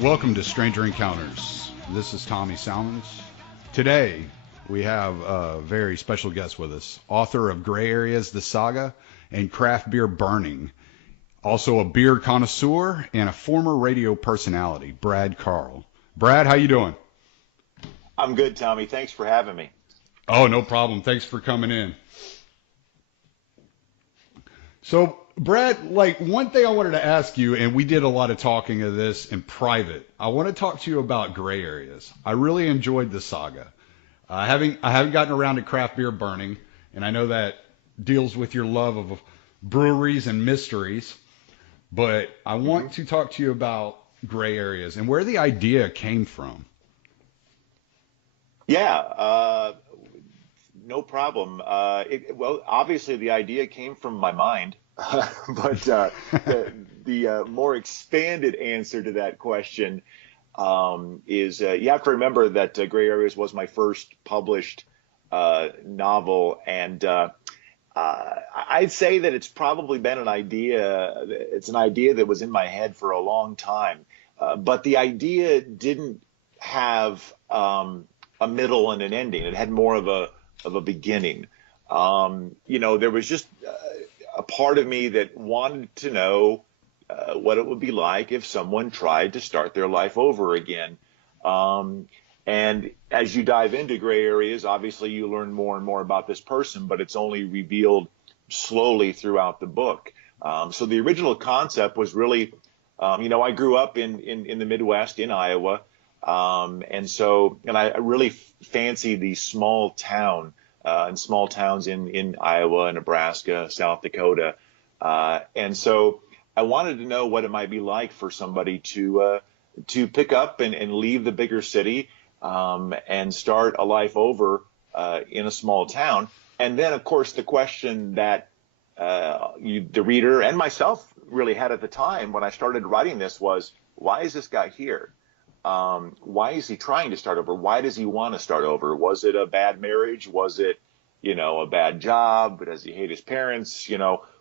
Welcome to Stranger Encounters. This is Tommy Salmons. Today, we have a very special guest with us, author of Gray Areas, the Saga, and Craft Beer Burning. Also a beer connoisseur and a former radio personality, Brad Carl. Brad, how you doing? I'm good, Tommy. Thanks for having me. Oh, no problem. Thanks for coming in. So, Brad, one thing I wanted to ask you, and we did a lot of talking of this in private. I want to talk to you about Gray Areas. I really enjoyed the saga. I haven't gotten around to Craft Beer Burning, and I know that deals with your love of breweries and mysteries. But I want to talk to you about Gray Areas and where the idea came from. Yeah, no problem. Well, obviously the idea came from my mind, but the more expanded answer to that question is you have to remember that Gray Areas was my first published novel, and I'd say that it's probably been an idea. It's an idea that was in my head for a long time, but the idea didn't have a middle and an ending. It had more of a beginning. There was just a part of me that wanted to know what it would be like if someone tried to start their life over again. And as you dive into Gray Areas, obviously you learn more and more about this person, but it's only revealed slowly throughout the book. So the original concept was really, I grew up in the Midwest in Iowa. And I really fancy the small town and small towns in Iowa, Nebraska, South Dakota. And so I wanted to know what it might be like for somebody to pick up and leave the bigger city and start a life over in a small town. And then, of course, the question that the reader and myself really had at the time when I started writing this was, why is this guy here? Why is he trying to start over? Why does he want to start over? Was it a bad marriage? Was it, a bad job? Does he hate his parents?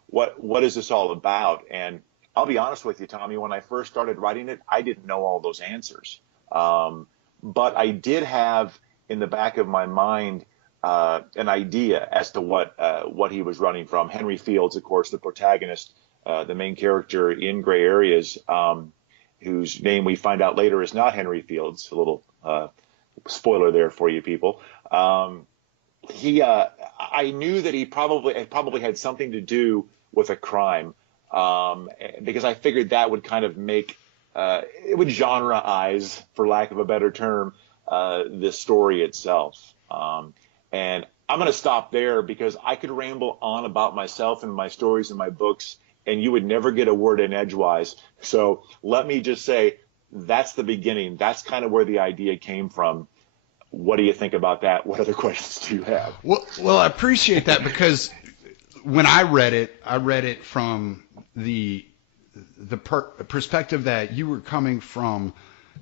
What is this all about? And I'll be honest with you, Tommy, when I first started writing it, I didn't know all those answers. But I did have in the back of my mind an idea as to what he was running from. Henry Fields, of course, the protagonist, the main character in Gray Areas, whose name we find out later is not Henry Fields. A little spoiler there for you people. I knew that he probably had something to do with a crime, because I figured that would kind of make it would genreize, for lack of a better term, the story itself. And I'm going to stop there because I could ramble on about myself and my stories and my books, and you would never get a word in edgewise. So let me just say that's the beginning. That's kind of where the idea came from. What do you think about that? What other questions do you have? Well, I appreciate that because when I read it from the perspective that you were coming from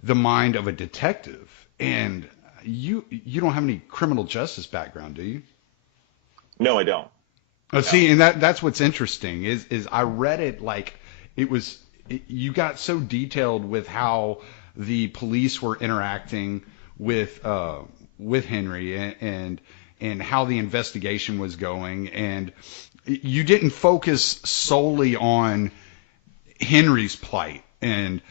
the mind of a detective, and you don't have any criminal justice background, do you? No, I don't. Oh, see, and that's what's interesting is I read it like you got so detailed with how the police were interacting with Henry and how the investigation was going, and you didn't focus solely on Henry's plight, and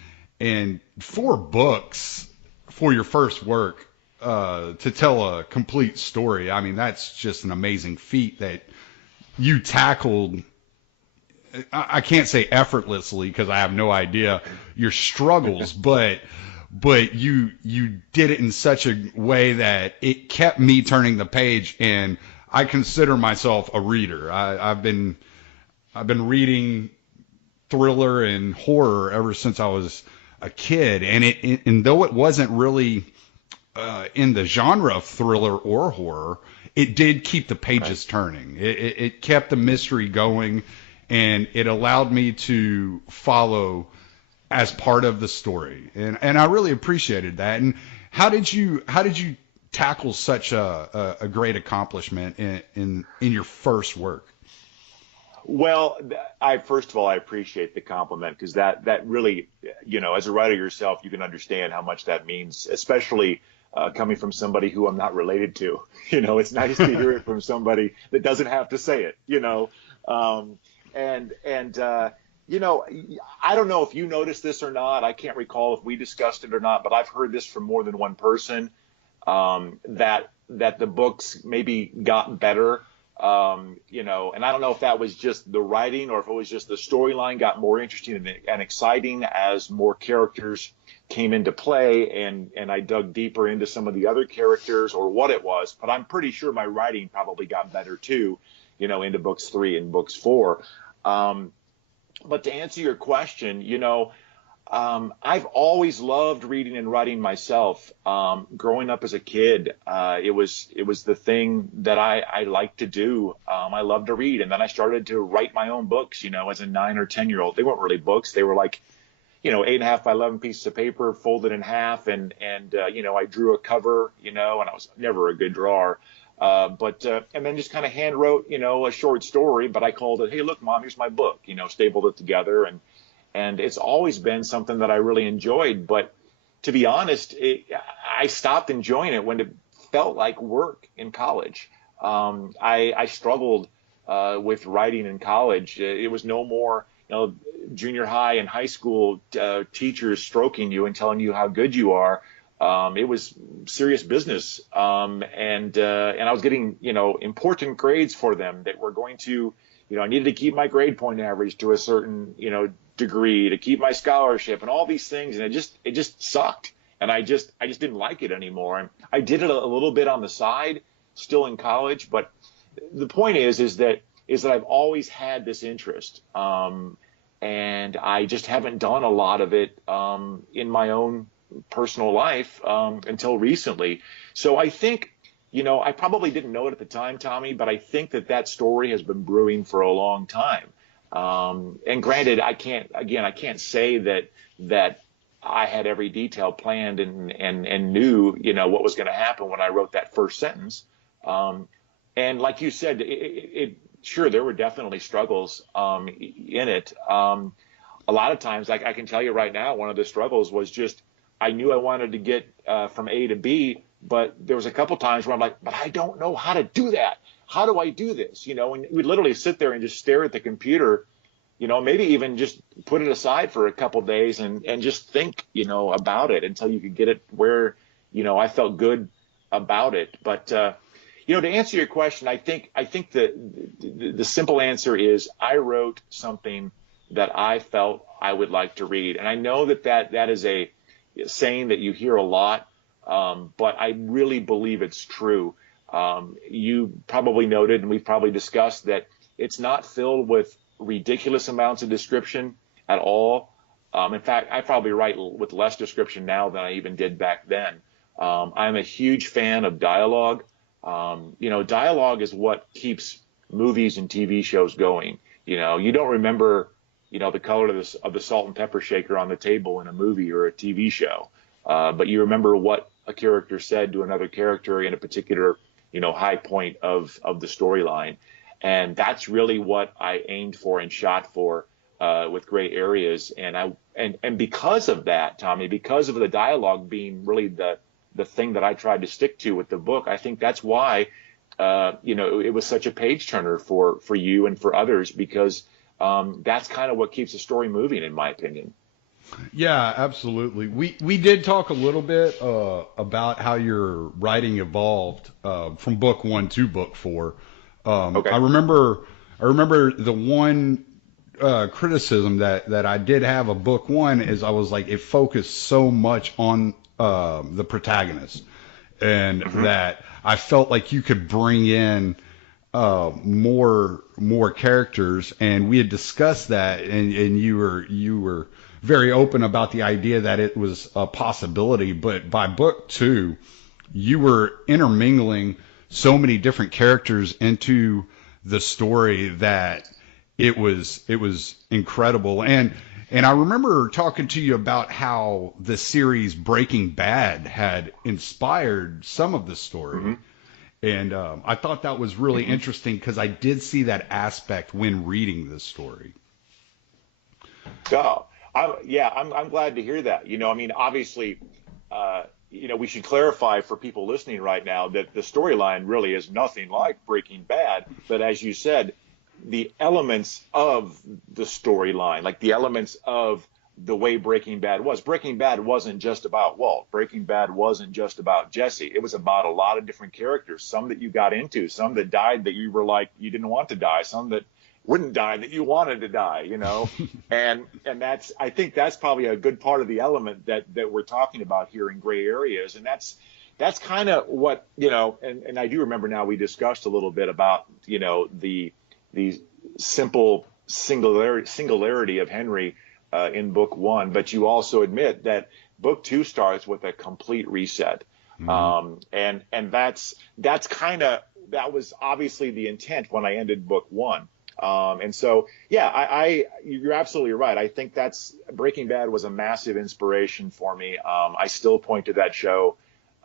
4 books for your first work to tell a complete story. I mean, that's just an amazing feat that you tackled. I can't say effortlessly because I have no idea your struggles, but you did it in such a way that it kept me turning the page, and I consider myself a reader. I've been reading thriller and horror ever since I was a kid, and though it wasn't really in the genre of thriller or horror, it did keep the pages turning. It kept the mystery going, and it allowed me to follow as part of the story, and I really appreciated that. And how did you tackle such a great accomplishment in your first work? Well, I first of all, I appreciate the compliment because that really, as a writer yourself, you can understand how much that means, especially coming from somebody who I'm not related to. It's nice to hear it from somebody that doesn't have to say it. Um, and you know, I don't know if you noticed this or not. I can't recall if we discussed it or not, but I've heard this from more than one person, that the books maybe got better. And I don't know if that was just the writing or if it was just the storyline got more interesting and exciting as more characters came into play and I dug deeper into some of the other characters or what it was. But I'm pretty sure my writing probably got better too, into books 3 and books 4. But to answer your question, I've always loved reading and writing myself. Growing up as a kid, it was the thing that I liked to do. I loved to read, and then I started to write my own books. As a 9 or 10-year-old, they weren't really books; they were like, 8.5 by 11 pieces of paper folded in half, and I drew a cover, and I was never a good drawer. And then just kind of hand wrote, a short story, but I called it, "Hey, look, Mom, here's my book," stapled it together. And it's always been something that I really enjoyed. But to be honest, I stopped enjoying it when it felt like work in college. I struggled with writing in college. It was no more, junior high and high school teachers stroking you and telling you how good you are. It was serious business. And I was getting, important grades for them that were going to, I needed to keep my grade point average to a certain, degree to keep my scholarship and all these things. And it just sucked. And I just didn't like it anymore. And I did it a little bit on the side, still in college. But the point is that I've always had this interest. And I just haven't done a lot of it in my own personal life until recently. So I think, I probably didn't know it at the time, Tommy, but I think that story has been brewing for a long time. And granted, I can't say that I had every detail planned and knew, what was going to happen when I wrote that first sentence. And like you said, sure, there were definitely struggles in it. A lot of times, I can tell you right now, one of the struggles was just I knew I wanted to get from A to B, but there was a couple times where I'm like, but I don't know how to do that. How do I do this? And we'd literally sit there and just stare at the computer, maybe even just put it aside for a couple days and just think, about it until you could get it where, I felt good about it. But, to answer your question, I think the simple answer is I wrote something that I felt I would like to read. And I know that is a saying that you hear a lot, but I really believe it's true. You probably noted, and we've probably discussed, that it's not filled with ridiculous amounts of description at all. In fact, I probably write with less description now than I even did back then. I'm a huge fan of dialogue. Dialogue is what keeps movies and TV shows going. You don't remember, the color of the salt and pepper shaker on the table in a movie or a TV show, but you remember what a character said to another character in a particular, high point of the storyline. And that's really what I aimed for and shot for with Gray Areas. And because of that, Tommy, because of the dialogue being really the thing that I tried to stick to with the book, I think that's why it was such a page turner for you and for others, because that's kind of what keeps the story moving, in my opinion. Yeah, absolutely. We did talk a little bit about how your writing evolved from book 1 to book 4. Okay. I remember the one criticism that I did have of book 1 is I was like, it focused so much on the protagonist, and that I felt like you could bring in more characters, and we had discussed that, and you were very open about the idea that it was a possibility. But by book 2, you were intermingling so many different characters into the story that it was incredible. And I remember talking to you about how the series Breaking Bad had inspired some of the story. And I thought that was really interesting because I did see that aspect when reading this story. Oh, I'm glad to hear that. I mean, obviously, we should clarify for people listening right now that the storyline really is nothing like Breaking Bad. But as you said, the elements of the storyline, like the elements of the way Breaking Bad was. Breaking Bad wasn't just about Walt. Breaking Bad wasn't just about Jesse. It was about a lot of different characters, some that you got into, some that died that you were like, you didn't want to die, some that wouldn't die that you wanted to die. And I think that's probably a good part of the element that we're talking about here in Gray Areas. And that's kind of what, and I do remember now we discussed a little bit about, the simple singularity of Henry in book one, but you also admit that book two starts with a complete reset. And that's that was obviously the intent when I ended book one. And so, yeah, you're absolutely right. I think Breaking Bad was a massive inspiration for me. I still point to that show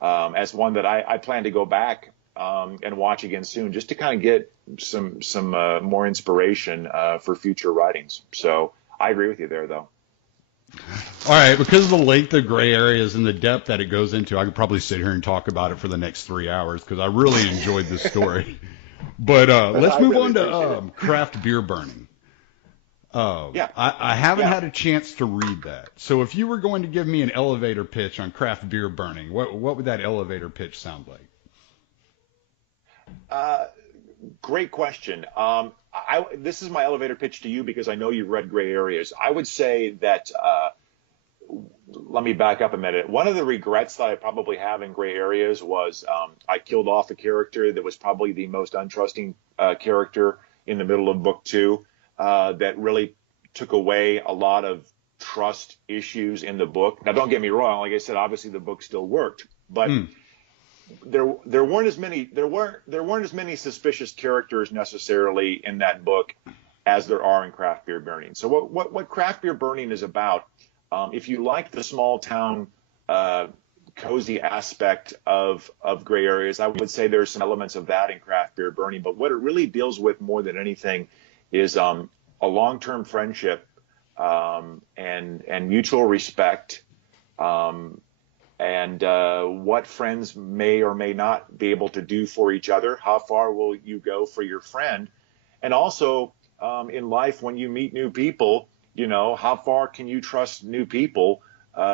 as one that I plan to go back and watch again soon, just to kind of get some more inspiration for future writings. So I agree with you there, though. All right, because of the length of Gray Areas and the depth that it goes into, I could probably sit here and talk about it for the next 3 hours because I really enjoyed this story. But let's move on to craft beer burning. I haven't had a chance to read that. So if you were going to give me an elevator pitch on craft beer burning, what would that elevator pitch sound like? Great question. This is my elevator pitch to you because I know you've read Gray Areas. I would say that, let me back up a minute. One of the regrets that I probably have in Gray Areas was I killed off a character that was probably the most untrusting character in the middle of book two that really took away a lot of trust issues in the book. Now, don't get me wrong. Like I said, obviously the book still worked, but there weren't as many suspicious characters necessarily in that book as there are in Craft Beer Burning. So what Craft Beer Burning is about, if you like the small town cozy aspect of Gray Areas, I would say there's some elements of that in Craft Beer Burning. But what it really deals with more than anything is a long-term friendship and mutual respect. And what friends may or may not be able to do for each other. How far will you go for your friend? And also in life, when you meet new people, how far can you trust new people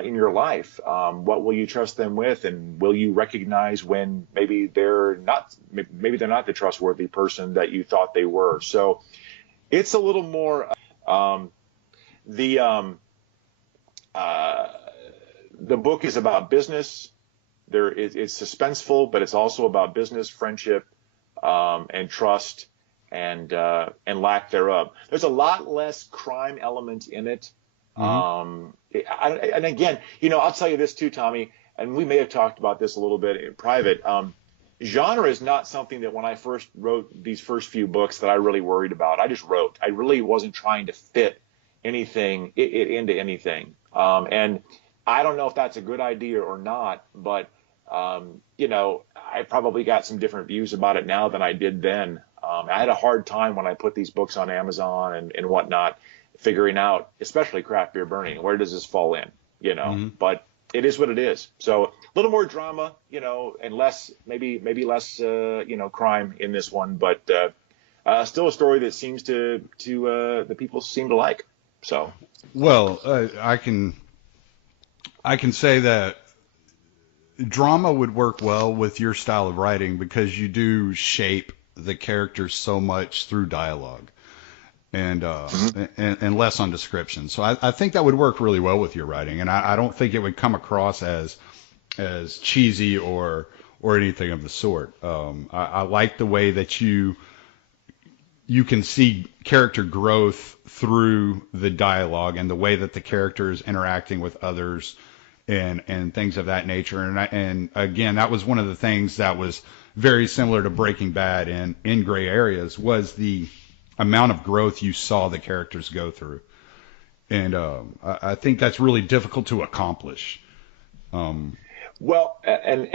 in your life? What will you trust them with? And will you recognize when maybe they're not the trustworthy person that you thought they were? So it's a little more the book is about business. It's suspenseful, but it's also about business, friendship, and trust, and lack thereof. There's a lot less crime element in it. And again, I'll tell you this too, Tommy, and we may have talked about this a little bit in private. Genre is not something that when I first wrote these first few books that I really worried about. I just wrote. I really wasn't trying to fit anything into anything. And I don't know if that's a good idea or not, but, I probably got some different views about it now than I did then. I had a hard time when I put these books on Amazon and whatnot, figuring out, especially Craft Beer Burning, where does this fall in, but it is what it is. So a little more drama, and less, maybe less, crime in this one, but still a story that seems to the people seem to like. So, well, I can say that drama would work well with your style of writing because you do shape the characters so much through dialogue and less on description. So I think that would work really well with your writing, and I don't think it would come across as cheesy or anything of the sort. I like the way that you can see character growth through the dialogue and the way that the character is interacting with others and things of that nature. And again, that was one of the things that was very similar to Breaking Bad and in Gray Areas was the amount of growth you saw the characters go through. And I think that's really difficult to accomplish. Well, and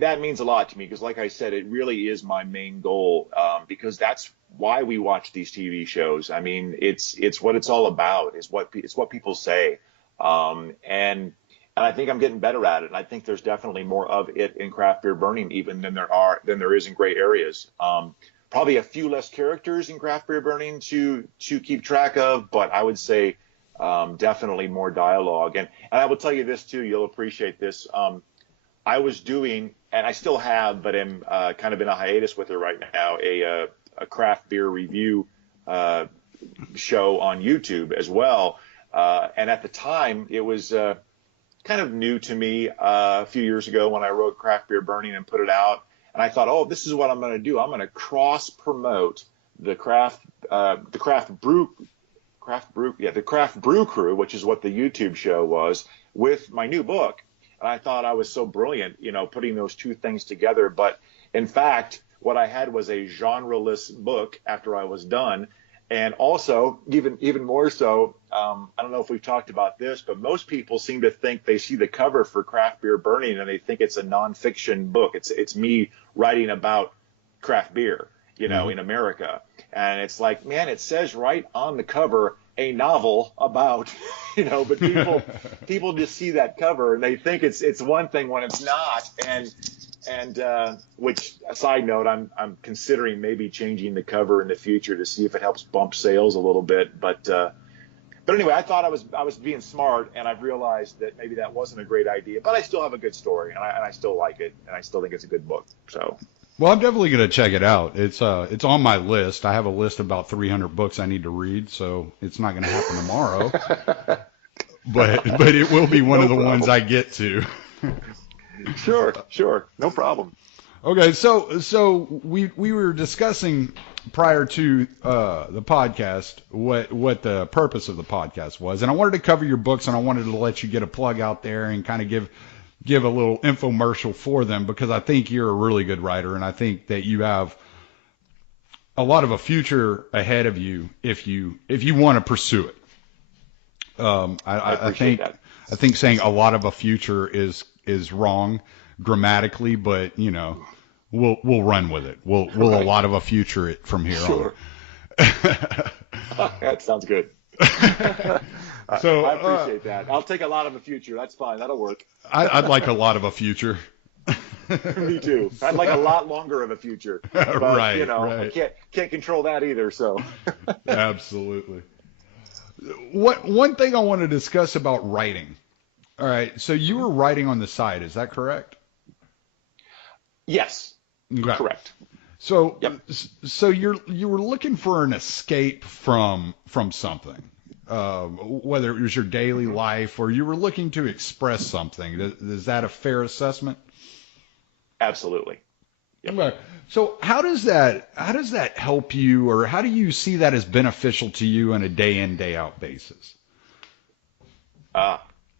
that means a lot to me because, like I said, it really is my main goal, because that's why we watch these TV shows. I mean, it's what it's all about. It's what people say, and I think I'm getting better at it. And I think there's definitely more of it in craft beer burning even than there is in gray areas. Probably a few less characters in craft beer burning to keep track of, but I would say definitely more dialogue. And I will tell you this too. You'll appreciate this. I was doing, and I still have, but am kind of in a hiatus with it right now, a craft beer review show on YouTube as well. And at the time, it was kind of new to me a few years ago when I wrote Craft Beer Burning and put it out. And I thought, oh, this is what I'm going to do. I'm going to cross promote the craft brew crew, which is what the YouTube show was, with my new book. And I thought I was so brilliant, putting those two things together. But in fact, what I had was a genreless book after I was done. And also, even more so, I don't know if we've talked about this, but most people seem to think they see the cover for Craft Beer Burning and they think it's a nonfiction book. It's me writing about craft beer, in America. And it's like, man, it says right on the cover, a novel about, but people just see that cover and they think it's one thing when it's not. And which, a side note, I'm considering maybe changing the cover in the future to see if it helps bump sales a little bit. But anyway, I thought I was being smart, and I've realized that maybe that wasn't a great idea. But I still have a good story, and I still like it, and I still think it's a good book. So. Well, I'm definitely going to check it out. It's on my list. I have a list of about 300 books I need to read, so it's not going to happen tomorrow. but it will be one of the ones I get to. Sure, no problem. Okay, so we were discussing prior to the podcast what the purpose of the podcast was, and I wanted to cover your books, and I wanted to let you get a plug out there and kind of give a little infomercial for them, because I think you're a really good writer, and I think that you have a lot of a future ahead of you if you want to pursue it. I think saying a lot of a future is wrong grammatically, but we'll run with it. We'll a lot of a future it from here on. That sounds good. So I appreciate that. I'll take a lot of a future. That's fine. That'll work. I'd like a lot of a future. Me too. I'd like a lot longer of a future. But, right. I can't control that either. So. Absolutely. One thing I want to discuss about writing. All right. So you were writing on the side. Is that correct? Yes. Okay. Correct. So, yep. So you were looking for an escape from something. Whether it was your daily life or you were looking to express something. Is that a fair assessment? Absolutely. Yep. So how does that help you, or how do you see that as beneficial to you on a day in, day out basis?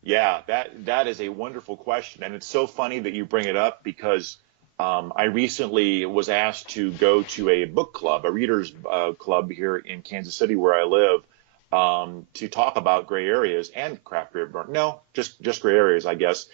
Yeah, that is a wonderful question. And it's so funny that you bring it up because I recently was asked to go to a book club, a readers club here in Kansas City where I live, to talk about gray areas and craft beer burn. No, just gray areas, I guess.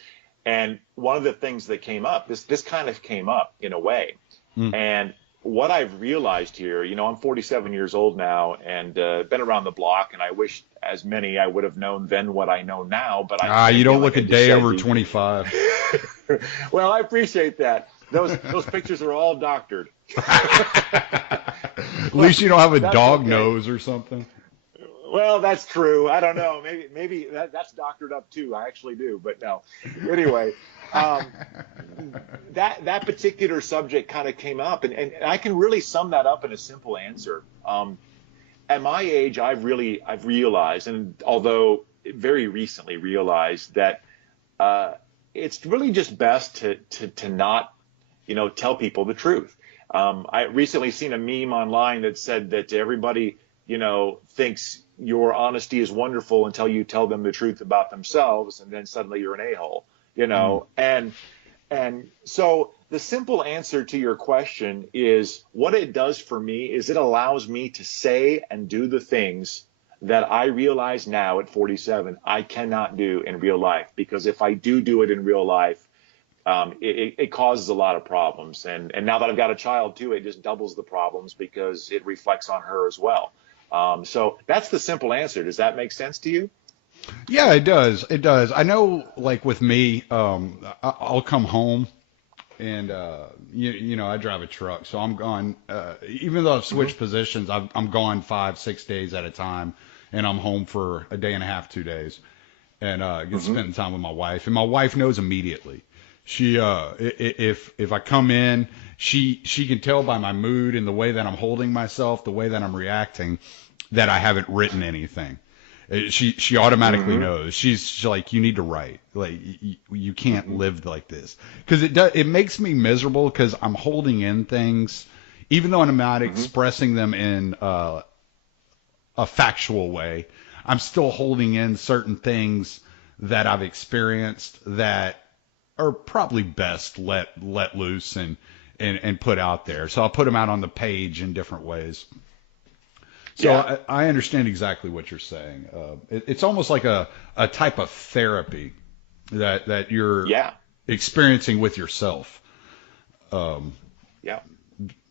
And one of the things that came up, this kind of came up in a way. And what I've realized here, I'm 47 years old now and been around the block, and I wish as many I would have known then what I know now. But you don't look a day over 25. Well, I appreciate that. Those pictures are all doctored. At least you don't have a dog nose or something. Well, that's true. I don't know. Maybe that's doctored up too. I actually do, but no. Anyway, that particular subject kind of came up, and I can really sum that up in a simple answer. At my age, I've realized, and although very recently realized, that it's really just best to not, tell people the truth. I recently seen a meme online that said that everybody, thinks your honesty is wonderful until you tell them the truth about themselves, and then suddenly you're an a-hole, And so the simple answer to your question is, what it does for me is it allows me to say and do the things that I realize now at 47 I cannot do in real life, because if I do it in real life, it causes a lot of problems. And now that I've got a child too, it just doubles the problems because it reflects on her as well. So that's the simple answer. Does that make sense to you? Yeah, it does. It does. I know, like with me, I'll come home and I drive a truck, so I'm gone. Even though I've switched positions, I'm gone 5, 6 days at a time, and I'm home for a day and a half, 2 days, and get spending time with my wife. And my wife knows immediately. She if I come in, she can tell by my mood and the way that I'm holding myself, the way that I'm reacting, that I haven't written anything. She automatically knows. She's like, you need to write. Like you can't live like this, because it makes me miserable because I'm holding in things, even though I'm not expressing them in a factual way. I'm still holding in certain things that I've experienced that are probably best let loose and put out there. So I'll put them out on the page in different ways. So Yeah. I understand exactly what you're saying. It's almost like a type of therapy that you're Yeah. experiencing with yourself. Yeah.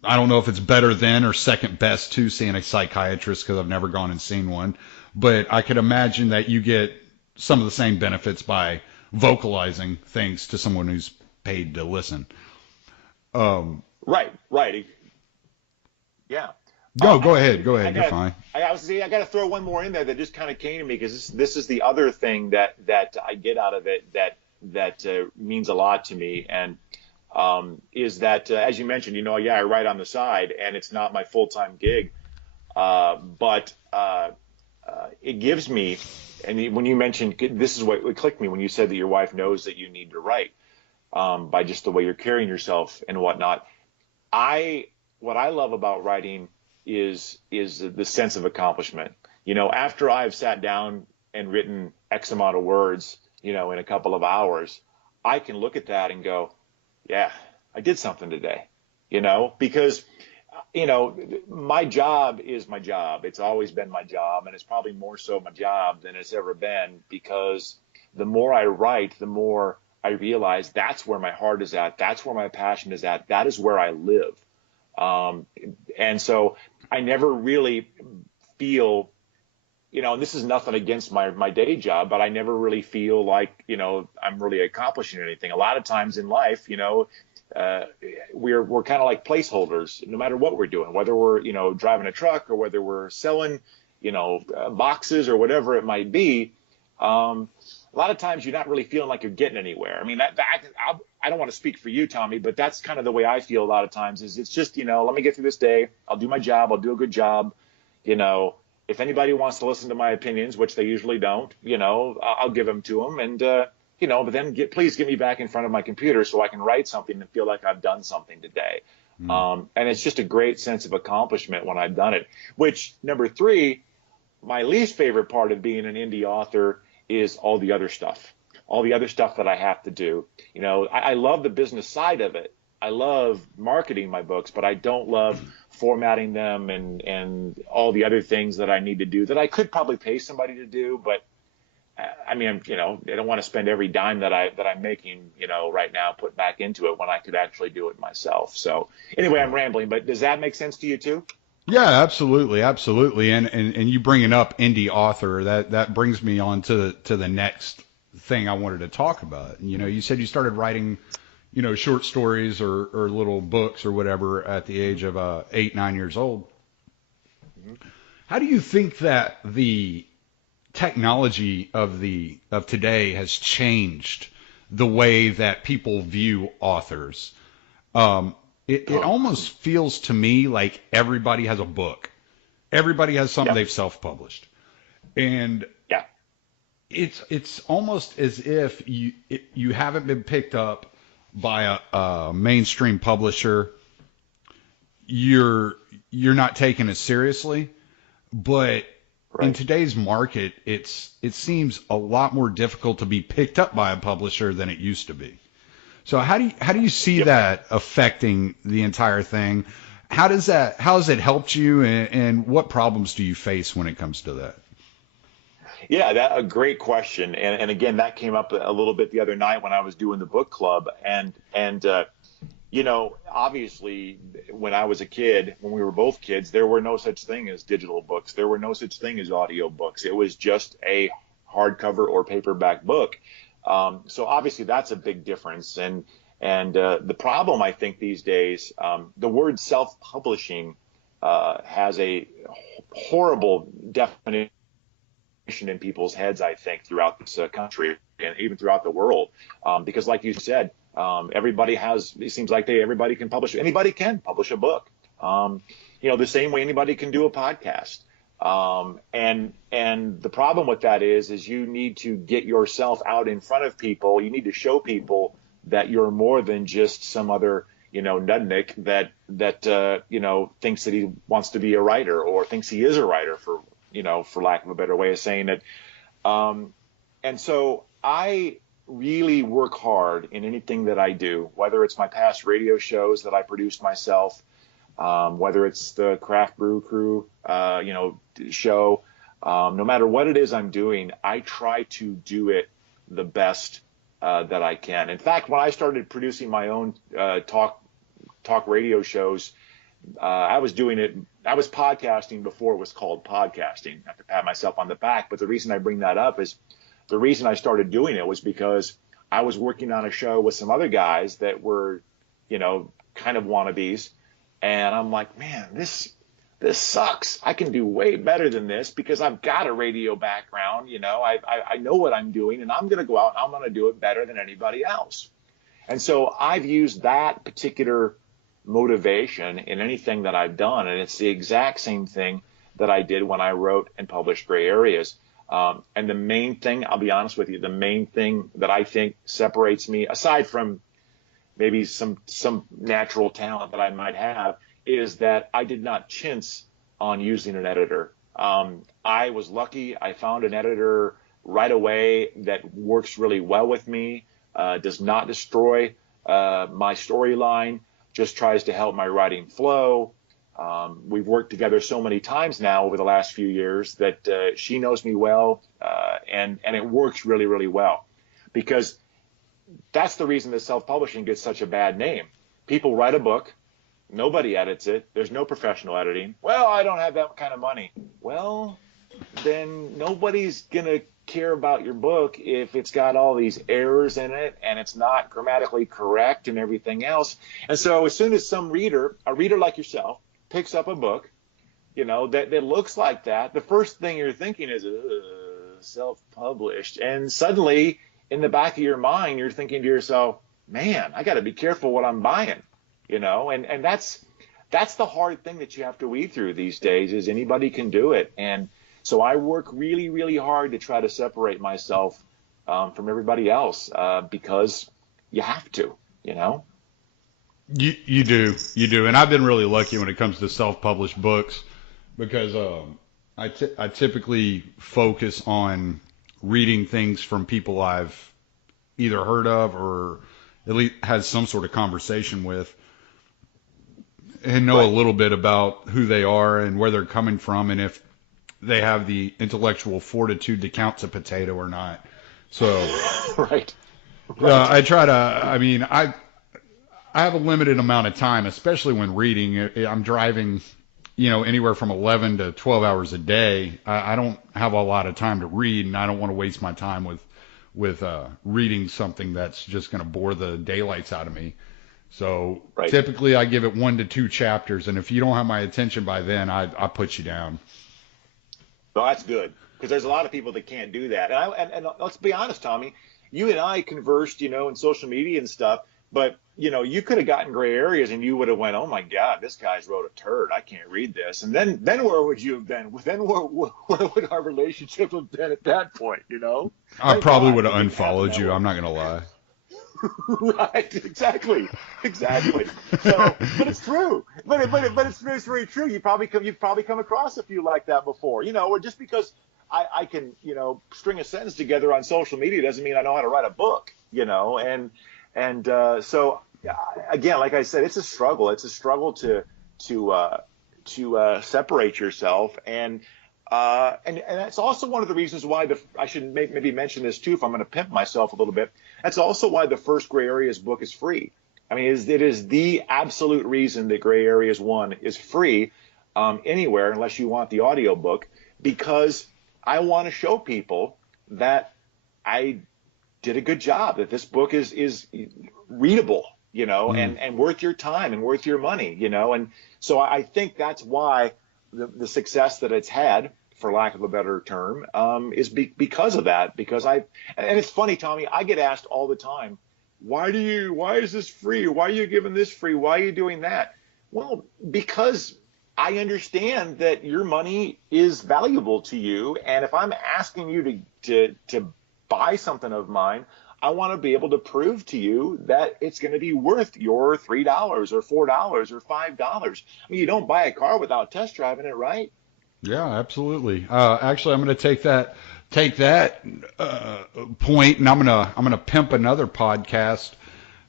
I don't know if it's better than or second best to seeing a psychiatrist, because I've never gone and seen one, but I could imagine that you get some of the same benefits by vocalizing things to someone who's paid to listen. Right. Right. Yeah. No, go ahead. Go I ahead. You're got fine. I got to throw one more in there that just kind of came to me, because this is the other thing that I get out of it that means a lot to me, and is that as you mentioned, I write on the side, and it's not my full-time gig, but it gives me, and when you mentioned, this is what clicked me when you said that your wife knows that you need to write, by just the way you're carrying yourself and whatnot. What I love about writing is the sense of accomplishment. After I've sat down and written X amount of words, in a couple of hours, I can look at that and go, yeah, I did something today, because, my job is my job. It's always been my job, and it's probably more so my job than it's ever been, because the more I write, the more I realize that's where my heart is at. That's where my passion is at. That is where I live. And so I never really feel, and this is nothing against my day job, but I never really feel like, I'm really accomplishing anything. A lot of times in life, we're kind of like placeholders, no matter what we're doing, whether we're, driving a truck or whether we're selling, boxes or whatever it might be. A lot of times you're not really feeling like you're getting anywhere. I mean, I don't want to speak for you, Tommy, but that's kind of the way I feel a lot of times. Is it's just, let me get through this day. I'll do my job. I'll do a good job. If anybody wants to listen to my opinions, which they usually don't, I'll give them to them. And, but then please get me back in front of my computer so I can write something and feel like I've done something today. And it's just a great sense of accomplishment when I've done it. Which, number 3, my least favorite part of being an indie author is all the other stuff that I have to do. I love the business side of it. I love marketing my books, but I don't love formatting them and all the other things that I need to do that I could probably pay somebody to do. But I mean, I don't want to spend every dime that I'm making, right now, put back into it when I could actually do it myself. So anyway, I'm rambling, but does that make sense to you too? Yeah, absolutely, absolutely. And you bringing up indie author, that brings me on to the next thing I wanted to talk about. You said you started writing, short stories or little books or whatever at the age of 8, 9 years old. How do you think that the technology of today has changed the way that people view authors? It almost feels to me like everybody has a book. Everybody has something they've self-published. And Yeah. it's almost as if you haven't been picked up by a mainstream publisher. You're not taken as seriously. But in today's market, it seems a lot more difficult to be picked up by a publisher than it used to be. So how do you see that affecting the entire thing? How has it helped you, and what problems do you face when it comes to that? Yeah, that a great question, and again, that came up a little bit the other night when I was doing the book club, and obviously, when I was a kid, when we were both kids, there were no such thing as digital books. There were no such thing as audio books. It was just a hardcover or paperback book. So obviously, that's a big difference, and the problem I think these days, the word self-publishing has a horrible definition in people's heads, I think, throughout this country and even throughout the world. Because like you said, it seems like everybody can publish a book. The same way anybody can do a podcast. And the problem with that is you need to get yourself out in front of people. You need to show people that you're more than just some other, nudnik that thinks that he wants to be a writer or thinks he is a writer, for lack of a better way of saying it. And so I really work hard in anything that I do, whether it's my past radio shows that I produced myself, whether it's the Craft Brew Crew, show, no matter what it is I'm doing, I try to do it the best that I can. In fact, when I started producing my own talk radio shows, I was podcasting before it was called podcasting. I have to pat myself on the back, but the reason I bring that up is the reason I started doing it was because I was working on a show with some other guys that were, kind of wannabes. And I'm like, man, this sucks. I can do way better than this because I've got a radio background. I know what I'm doing, and I'm going to go out and I'm going to do it better than anybody else. And so I've used that particular motivation in anything that I've done. And it's the exact same thing that I did when I wrote and published Gray Areas. And the main thing, I'll be honest with you, the main thing that I think separates me, aside from maybe some natural talent that I might have, is that I did not chintz on using an editor. I was lucky. I found an editor right away that works really well with me, does not destroy my storyline, just tries to help my writing flow. We've worked together so many times now over the last few years that she knows me well, and it works really, really well. Because that's the reason that self-publishing gets such a bad name. People write a book, nobody edits it, there's no professional editing. Well, I don't have that kind of money. Well, then nobody's going to care about your book if it's got all these errors in it and it's not grammatically correct and everything else. And so as soon as a reader like yourself, picks up a book, that looks like that, the first thing you're thinking is self-published. And suddenly in the back of your mind, you're thinking to yourself, man, I got to be careful what I'm buying, and that's the hard thing that you have to weed through these days, is anybody can do it. And so I work really, really hard to try to separate myself from everybody else because you have to, You do, and I've been really lucky when it comes to self-published books because I typically focus on reading things from people I've either heard of or at least had some sort of conversation with, and know a little bit about who they are and where they're coming from, and if they have the intellectual fortitude to count a potato or not. So, right. I try to. I mean, I have a limited amount of time, especially when reading. I'm driving, anywhere from 11 to 12 hours a day. I don't have a lot of time to read, and I don't want to waste my time with reading something that's just going to bore the daylights out of me. So typically I give it 1 to 2 chapters, and if you don't have my attention by then, I put you down. Well, that's good, because there's a lot of people that can't do that. And let's be honest, Tommy, you and I conversed, in social media and stuff, but, you could have gotten Gray Areas and you would have went, oh my God, this guy's wrote a turd. I can't read this. And then where would you have been? Then where would our relationship have been at that point, I probably would have unfollowed you. I'm not going to lie. Right, exactly. So, but it's true. But it's very true. You've probably come across a few like that before. Or just because I can string a sentence together on social media doesn't mean I know how to write a book. And so again, like I said, it's a struggle. It's a struggle to separate yourself. And And that's also one of the reasons why I should maybe mention this too, if I'm going to pimp myself a little bit. That's also why the first Gray Areas book is free. I mean, it is the absolute reason that Gray Areas 1 is free anywhere unless you want the audio book, because I want to show people that I did a good job, that this book is readable, and worth your time and worth your money, And so I think that's why the success that it's had, for lack of a better term, is because of that. And it's funny, Tommy, I get asked all the time, why is this free? Why are you giving this free? Why are you doing that? Well, because I understand that your money is valuable to you. And if I'm asking you to buy something of mine, I want to be able to prove to you that it's going to be worth your $3 or $4 or $5. I mean, you don't buy a car without test driving it, right? Yeah, absolutely. Actually, I'm going to take that point, and I'm gonna pimp another podcast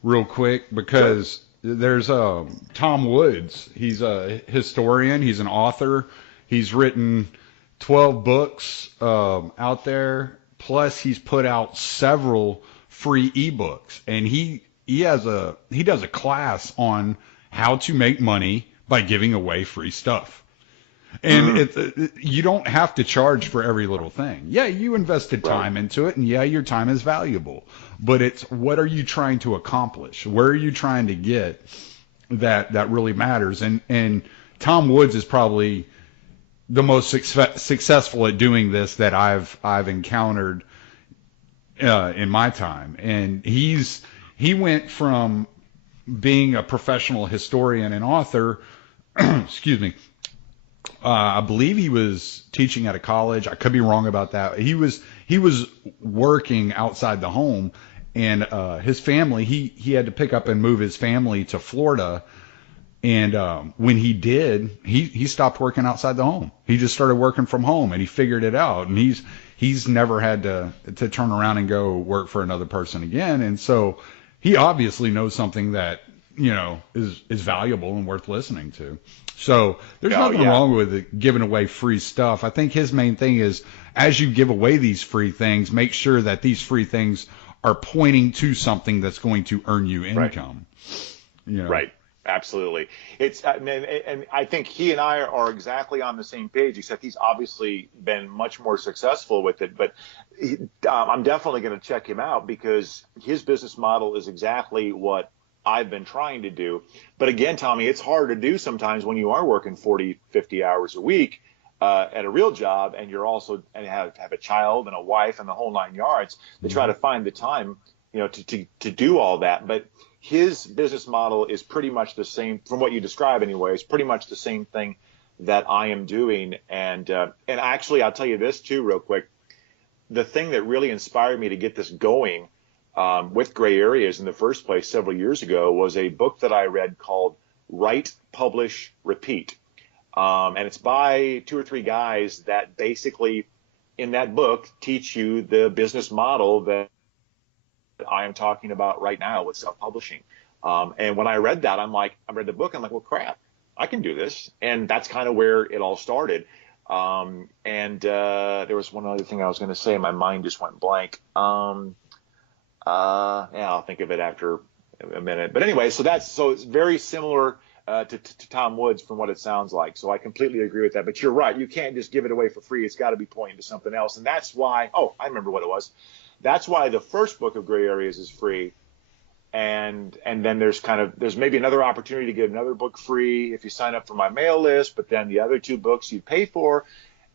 real quick, because there's Tom Woods. He's a historian. He's an author. He's written 12 books out there. Plus, he's put out several free ebooks, and he does a class on how to make money by giving away free stuff. And you don't have to charge for every little thing. Yeah, you invested time into it, and yeah, your time is valuable. But it's, what are you trying to accomplish? Where are you trying to get that really matters? And Tom Woods is probably the most successful at doing this that I've encountered in my time. And he went from being a professional historian and author, excuse me. I believe he was teaching at a college. I could be wrong about that. He was working outside the home, and his family, he had to pick up and move his family to Florida. And when he did, he stopped working outside the home. He just started working from home, and he figured it out. And he's never had to turn around and go work for another person again. And so he obviously knows something that is valuable and worth listening to. So there's nothing wrong with it, giving away free stuff. I think his main thing is, as you give away these free things, make sure that these free things are pointing to something that's going to earn you income. Right. Absolutely. And I think he and I are exactly on the same page, except he's obviously been much more successful with it. But I'm definitely going to check him out, because his business model is exactly what I've been trying to do. But again, Tommy, it's hard to do sometimes when you are working 40, 50 hours a week at a real job, and you're also have a child and a wife and the whole 9 yards, to try to find the time, to do all that. But his business model is pretty much the same, from what you describe anyway. It's pretty much the same thing that I am doing. And actually, I'll tell you this too, real quick. The thing that really inspired me to get this going with Gray Areas in the first place several years ago was a book that I read called Write, Publish, Repeat. And it's by 2 or 3 guys that basically, in that book, teach you the business model that I am talking about right now with self-publishing. And when I read that, I read the book, I'm like, well, crap, I can do this. And that's kind of where it all started. There was one other thing I was going to say. My mind just went blank. I'll think of it after a minute. But anyway, so it's very similar to Tom Woods from what it sounds like. So I completely agree with that. But you're right. You can't just give it away for free. It's got to be pointing to something else. And that's why, I remember what it was. That's why the first book of Gray Areas is free. And then there's maybe another opportunity to get another book free if you sign up for my mail list. But then the other 2 books you pay for.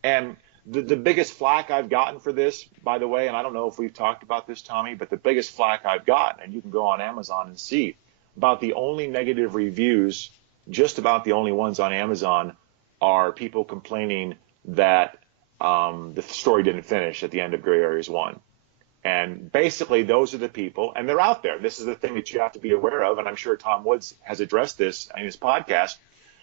And the biggest flack I've gotten for this, by the way, and I don't know if we've talked about this, Tommy, but the biggest flack I've gotten, and you can go on Amazon and see, about the only negative reviews, just about the only ones on Amazon, are people complaining that the story didn't finish at the end of Gray Areas 1. And basically, those are the people, and they're out there. This is the thing that you have to be aware of, and I'm sure Tom Woods has addressed this in his podcast.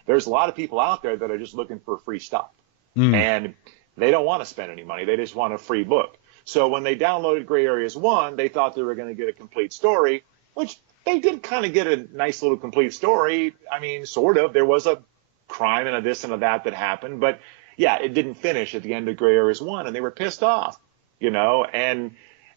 There's a lot of people out there that are just looking for free stuff. And they don't want to spend any money. They just want a free book. So when they downloaded Gray Areas 1, they thought they were going to get a complete story, which they did kind of get a nice little complete story. I mean, sort of. There was a crime and a this and a that happened. But, yeah, it didn't finish at the end of Gray Areas 1, and they were pissed off, and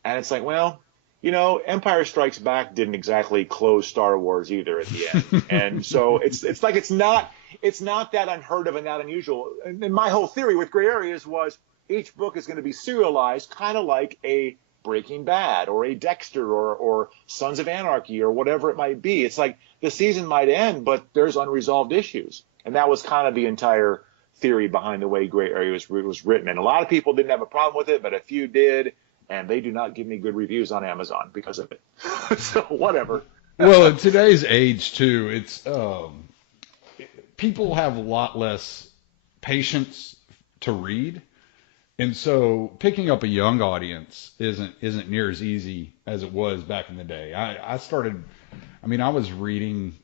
it's like, well, Empire Strikes Back didn't exactly close Star Wars either at the end. And so it's like it's not that unheard of and that unusual. And my whole theory with Gray Areas was each book is going to be serialized, kind of like a Breaking Bad or a Dexter or Sons of Anarchy or whatever it might be. It's like the season might end, but there's unresolved issues. And that was kind of the entire theory behind the way Gray Area was written. And a lot of people didn't have a problem with it, but a few did. And they do not give me good reviews on Amazon because of it. So whatever. Well, in today's age too, it's people have a lot less patience to read. And so picking up a young audience isn't near as easy as it was back in the day. I was reading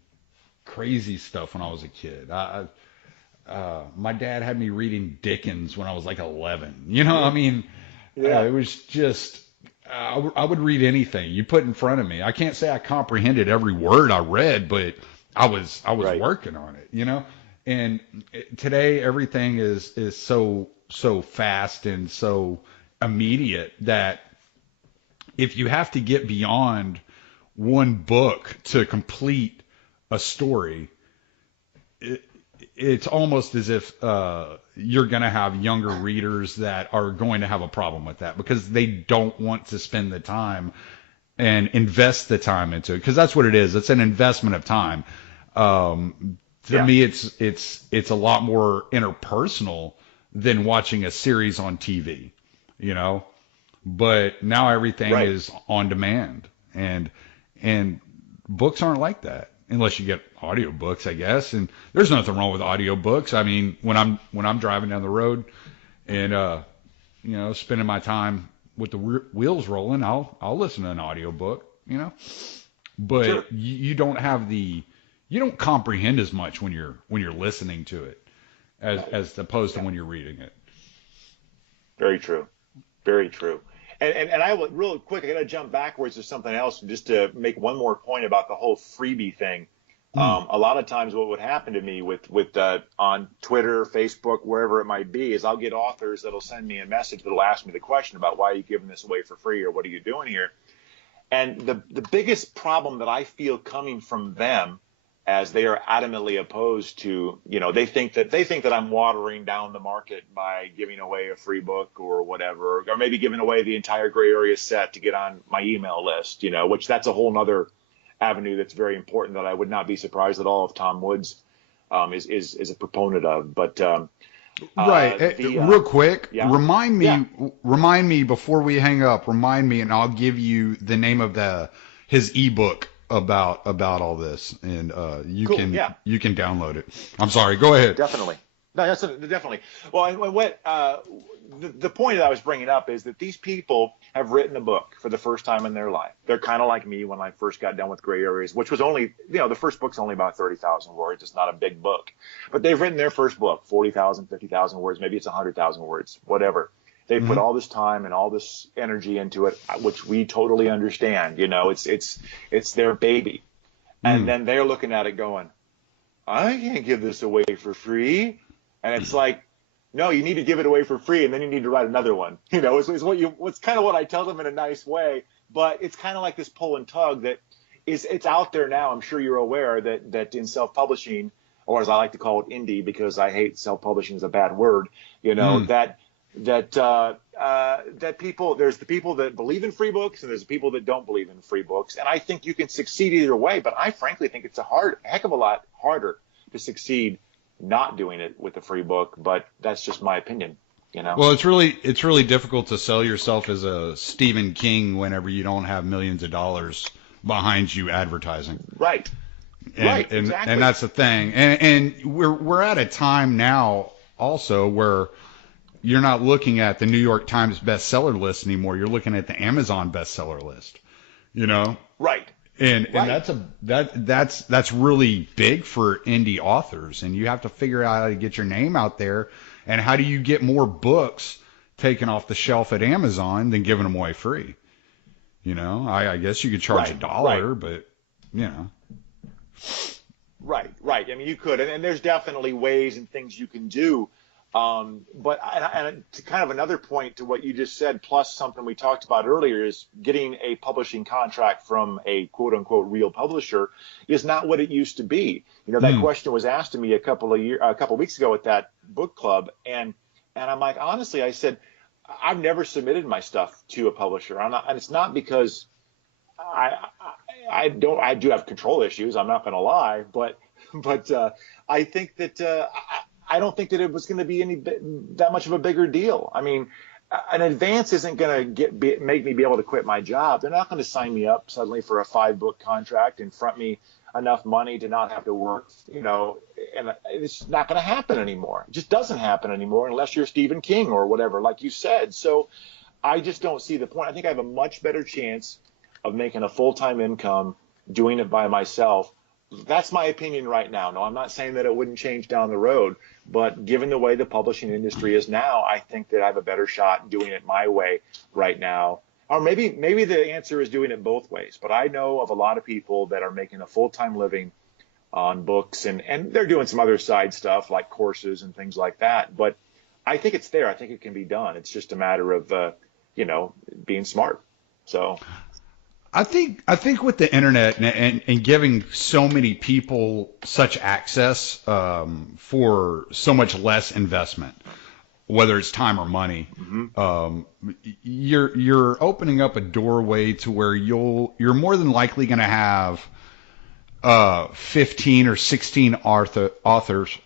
crazy stuff when I was a kid. My dad had me reading Dickens when I was like 11. It was just, I would read anything you put in front of me. I can't say I comprehended every word I read, but I was Right. working on it. And today everything is so fast and so immediate that if you have to get beyond one book to complete a story, it's almost as if you're going to have younger readers that are going to have a problem with that because they don't want to spend the time and invest the time into it, because that's what it is. It's an investment of time. To me, it's a lot more interpersonal than watching a series on TV, But now everything Right. is on demand, and books aren't like that unless you get audiobooks, I guess. And there's nothing wrong with audiobooks. I mean, when I'm driving down the road and spending my time with the wheels rolling, I'll listen to an audiobook, But Sure. you don't have you don't comprehend as much when you're listening to it as opposed to when you're reading it. Very true. Very true. And I will real quick, I got to jump backwards to something else just to make one more point about the whole freebie thing. A lot of times what would happen to me with on Twitter, Facebook, wherever it might be, is I'll get authors that'll send me a message that'll ask me the question about why are you giving this away for free or what are you doing here? And the biggest problem that I feel coming from them, as they are adamantly opposed to, they think that I'm watering down the market by giving away a free book or whatever, or maybe giving away the entire Gray Area set to get on my email list, which that's a whole nother avenue that's very important that I would not be surprised at all if Tom Woods is a proponent of. But Right. Real quick, yeah. remind me before we hang up, and I'll give you the name of his ebook about all this, and you Cool, can yeah. you can download it. I'm sorry, go ahead. Definitely. No, that's definitely. Well, and what the point that I was bringing up is that these people have written a book for the first time in their life. They're kind of like me when I first got done with Gray Areas, which was only, the first book's only about 30,000 words. It's not a big book, but they've written their first book, 40,000, 50,000 words. Maybe it's 100,000 words, whatever. They put all this time and all this energy into it, which we totally understand. It's their baby, and then they're looking at it going, I can't give this away for free. And it's like, no, you need to give it away for free, and then you need to write another one. It's kind of what I tell them in a nice way, but it's kind of like this pull and tug that it's out there now. I'm sure you're aware that in self-publishing, or as I like to call it, indie, because I hate self-publishing as a bad word. That people, there's the people that believe in free books, and there's the people that don't believe in free books. And I think you can succeed either way, but I frankly think it's a heck of a lot harder to succeed not doing it with a free book. But that's just my opinion. Well, it's really difficult to sell yourself as a Stephen King whenever you don't have millions of dollars behind you advertising. Right. And Exactly. that's the thing. And we're at a time now also where you're not looking at the New York Times bestseller list anymore. You're looking at the Amazon bestseller list. Right. And Right. that's really big for indie authors, and you have to figure out how to get your name out there, and how do you get more books taken off the shelf at Amazon than giving them away free. I guess you could charge $1, but Right. I mean, you could, and there's definitely ways and things you can do But and to kind of another point to what you just said, plus something we talked about earlier, is getting a publishing contract from a quote unquote real publisher is not what it used to be. You know, that Mm. question was asked to me a couple of weeks ago at that book club, and I'm like, honestly, I said, I've never submitted my stuff to a publisher. I'm not, and it's not because I do have control issues. I'm not going to lie, but I think that I don't think that it was going to be that much of a bigger deal. I mean, an advance isn't going to make me be able to quit my job. They're not going to sign me up suddenly for a 5-book contract and front me enough money to not have to work, you know, and it's not going to happen anymore. It just doesn't happen anymore unless you're Stephen King or whatever, like you said. So I just don't see the point. I think I have a much better chance of making a full-time income doing it by myself. That's my opinion right now. No, I'm not saying that it wouldn't change down the road, but given the way the publishing industry is now, I think that I have a better shot doing it my way right now. Or maybe the answer is doing it both ways. But I know of a lot of people that are making a full-time living on books, and they're doing some other side stuff like courses and things like that. But I think it's there. I think it can be done. It's just a matter of, being smart. So. I think with the internet and giving so many people such access for so much less investment, whether it's time or money, you're opening up a doorway to where you're more than likely going to have 15 or 16 authors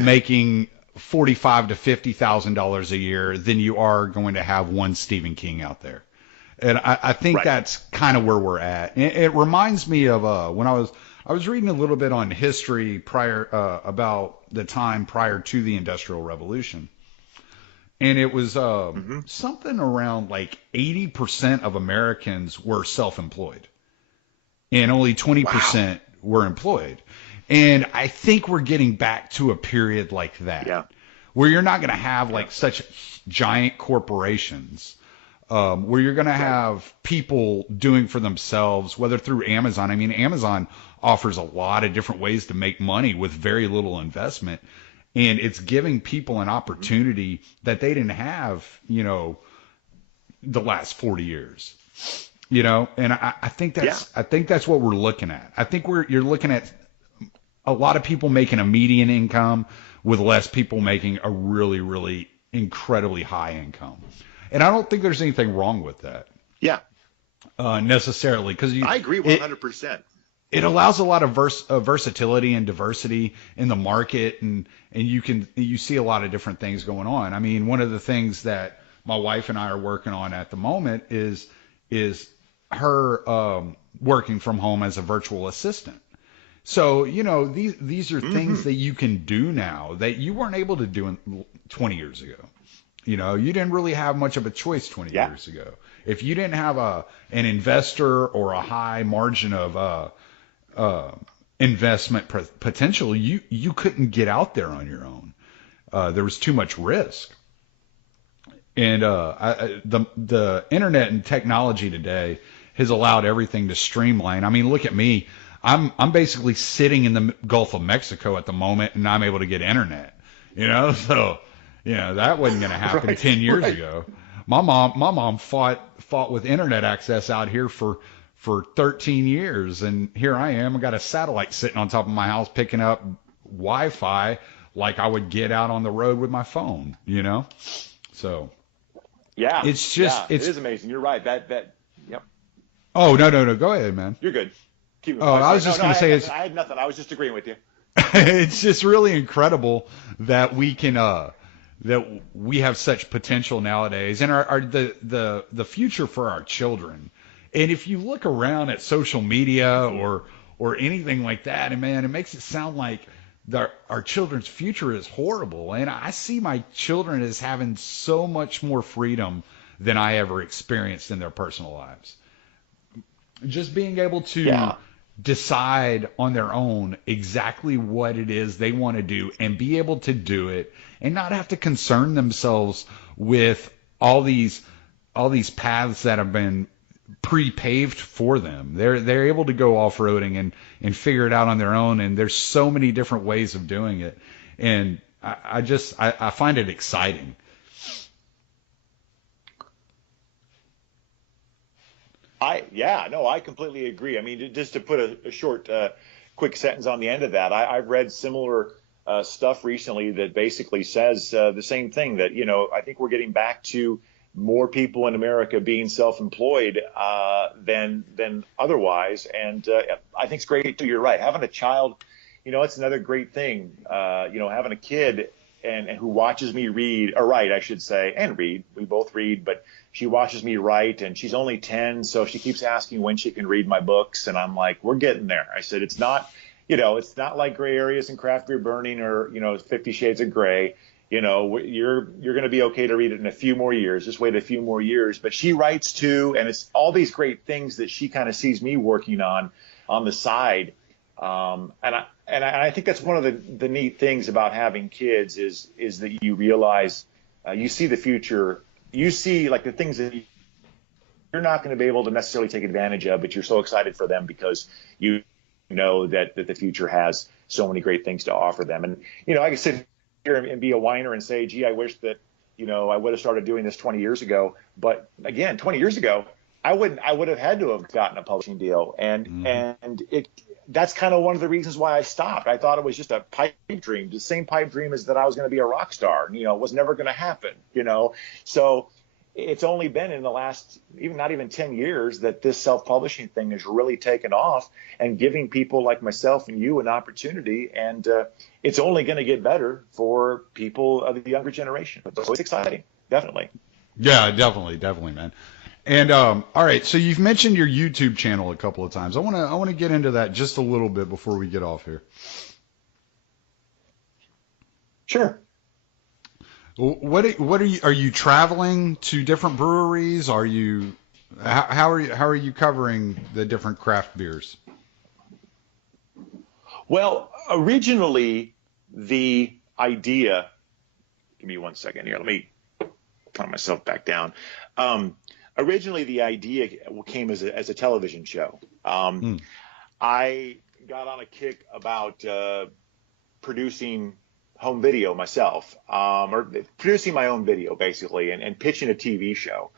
making $45,000 to $50,000 a year than you are going to have one Stephen King out there. And I think that's kind of where we're at. It reminds me of when I was reading a little bit on history prior about the time prior to the Industrial Revolution, and it was something around like 80% of Americans were self-employed, and only 20% were employed. And I think we're getting back to a period like that, where you're not going to have like such giant corporations. Where you're going to have people doing for themselves, whether through Amazon. I mean, Amazon offers a lot of different ways to make money with very little investment, and it's giving people an opportunity that they didn't have, you know, the last 40 years, you know. And I think that's what we're looking at. I think you're looking at a lot of people making a median income with less people making a really, really incredibly high income. And I don't think there's anything wrong with that. Yeah. Necessarily, because I agree 100%. It allows a lot of versatility and diversity in the market, and you see a lot of different things going on. I mean, one of the things that my wife and I are working on at the moment is her working from home as a virtual assistant. So, you know, these are things that you can do now that you weren't able to do 20 years ago. You know, you didn't really have much of a choice 20 years ago. If you didn't have an investor or a high margin of investment potential, you couldn't get out there on your own. There was too much risk. And the internet and technology today has allowed everything to streamline. I mean, look at me. I'm basically sitting in the Gulf of Mexico at the moment, and I'm able to get internet. You know, so. Yeah, that wasn't going to happen 10 years ago. My mom fought with internet access out here for 13 years, and here I am. I got a satellite sitting on top of my house picking up Wi-Fi like I would get out on the road with my phone, you know? So it's just it is amazing. You're right. That yep. Oh, no. Go ahead, man. You're good. Keep going. I was just going to say I had nothing. I was just agreeing with you. It's just really incredible that we can that we have such potential nowadays, and the future for our children. And if you look around at social media or anything like that, and man, it makes it sound like our children's future is horrible. And I see my children as having so much more freedom than I ever experienced in their personal lives. Just being able to decide on their own exactly what it is they want to do and be able to do it, and not have to concern themselves with all these paths that have been pre-paved for them. They're able to go off-roading and figure it out on their own, and there's so many different ways of doing it. And I find it exciting. Yeah, no, I completely agree. I mean, just to put a short, quick sentence on the end of that, I've read similar stuff recently that basically says the same thing, that, I think we're getting back to more people in America being self-employed than otherwise. And I think it's great too. You're right. Having a child, it's another great thing. Having a kid and who watches me read, or write, I should say, and read. We both read, but she watches me write, and she's only 10, so she keeps asking when she can read my books, and I'm like, we're getting there. I said, it's not like Gray Areas and Craft Beer Burning, or 50 Shades of Gray. You're going to be okay to read it in a few more years. Just wait a few more years. But she writes too, and it's all these great things that she kind of sees me working on the side. And I think that's one of the neat things about having kids is that you realize you see the future. You see like the things that you're not going to be able to necessarily take advantage of, but you're so excited for them because you know that the future has so many great things to offer them. And I can sit here and be a whiner and say, gee, I wish that I would have started doing this 20 years ago. But again, 20 years ago, I would have had to have gotten a publishing deal, and that's kind of one of the reasons why I stopped. I thought it was just a pipe dream, the same pipe dream as that I was going to be a rock star. It was never going to happen. So it's only been in the last not even 10 years that this self-publishing thing has really taken off and giving people like myself and you an opportunity. And it's only going to get better for people of the younger generation. So it's exciting, definitely. Yeah, definitely, man. And all right, so you've mentioned your YouTube channel a couple of times. I want to get into that just a little bit before we get off here. Sure. What are you traveling to different breweries? How are you covering the different craft beers? Well, originally the idea, give me 1 second here. Let me calm myself back down. Originally, the idea came as a television show. I got on a kick about producing home video myself, or producing my own video, basically, and pitching a TV show,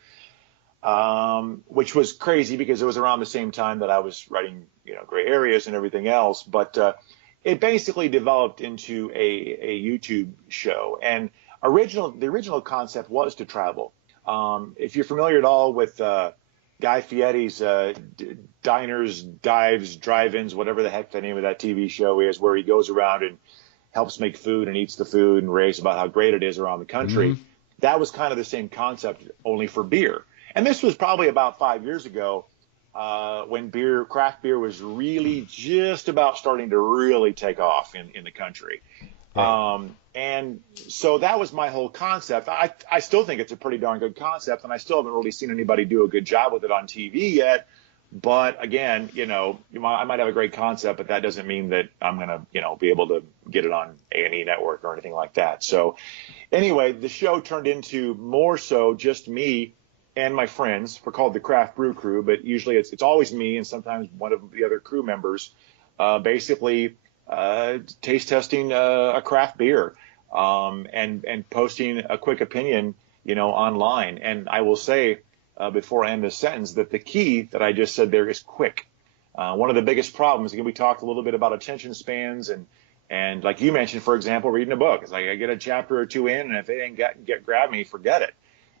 which was crazy because it was around the same time that I was writing, Gray Areas and everything else. But it basically developed into a YouTube show. And the original concept was to travel. If you're familiar at all with Guy Fieri's Diners, Dives, Drive-Ins, whatever the heck the name of that TV show is, where he goes around and helps make food and eats the food and raves about how great it is around the country, that was kind of the same concept, only for beer. And this was probably about 5 years ago when craft beer was really just about starting to really take off in the country. Right. And so that was my whole concept. I still think it's a pretty darn good concept, and I still haven't really seen anybody do a good job with it on TV yet. But again, I might have a great concept, but that doesn't mean that I'm going to, be able to get it on A&E Network or anything like that. So anyway, the show turned into more so just me and my friends. We're called the Craft Brew Crew, but usually it's always me and sometimes one of the other crew members, basically taste testing a craft beer and posting a quick opinion, online. And I will say before I end this sentence that the key that I just said there is quick. One of the biggest problems, again, we talked a little bit about attention spans and like you mentioned, for example, reading a book. It's like I get a chapter or two in, and if it ain't grab me, forget it.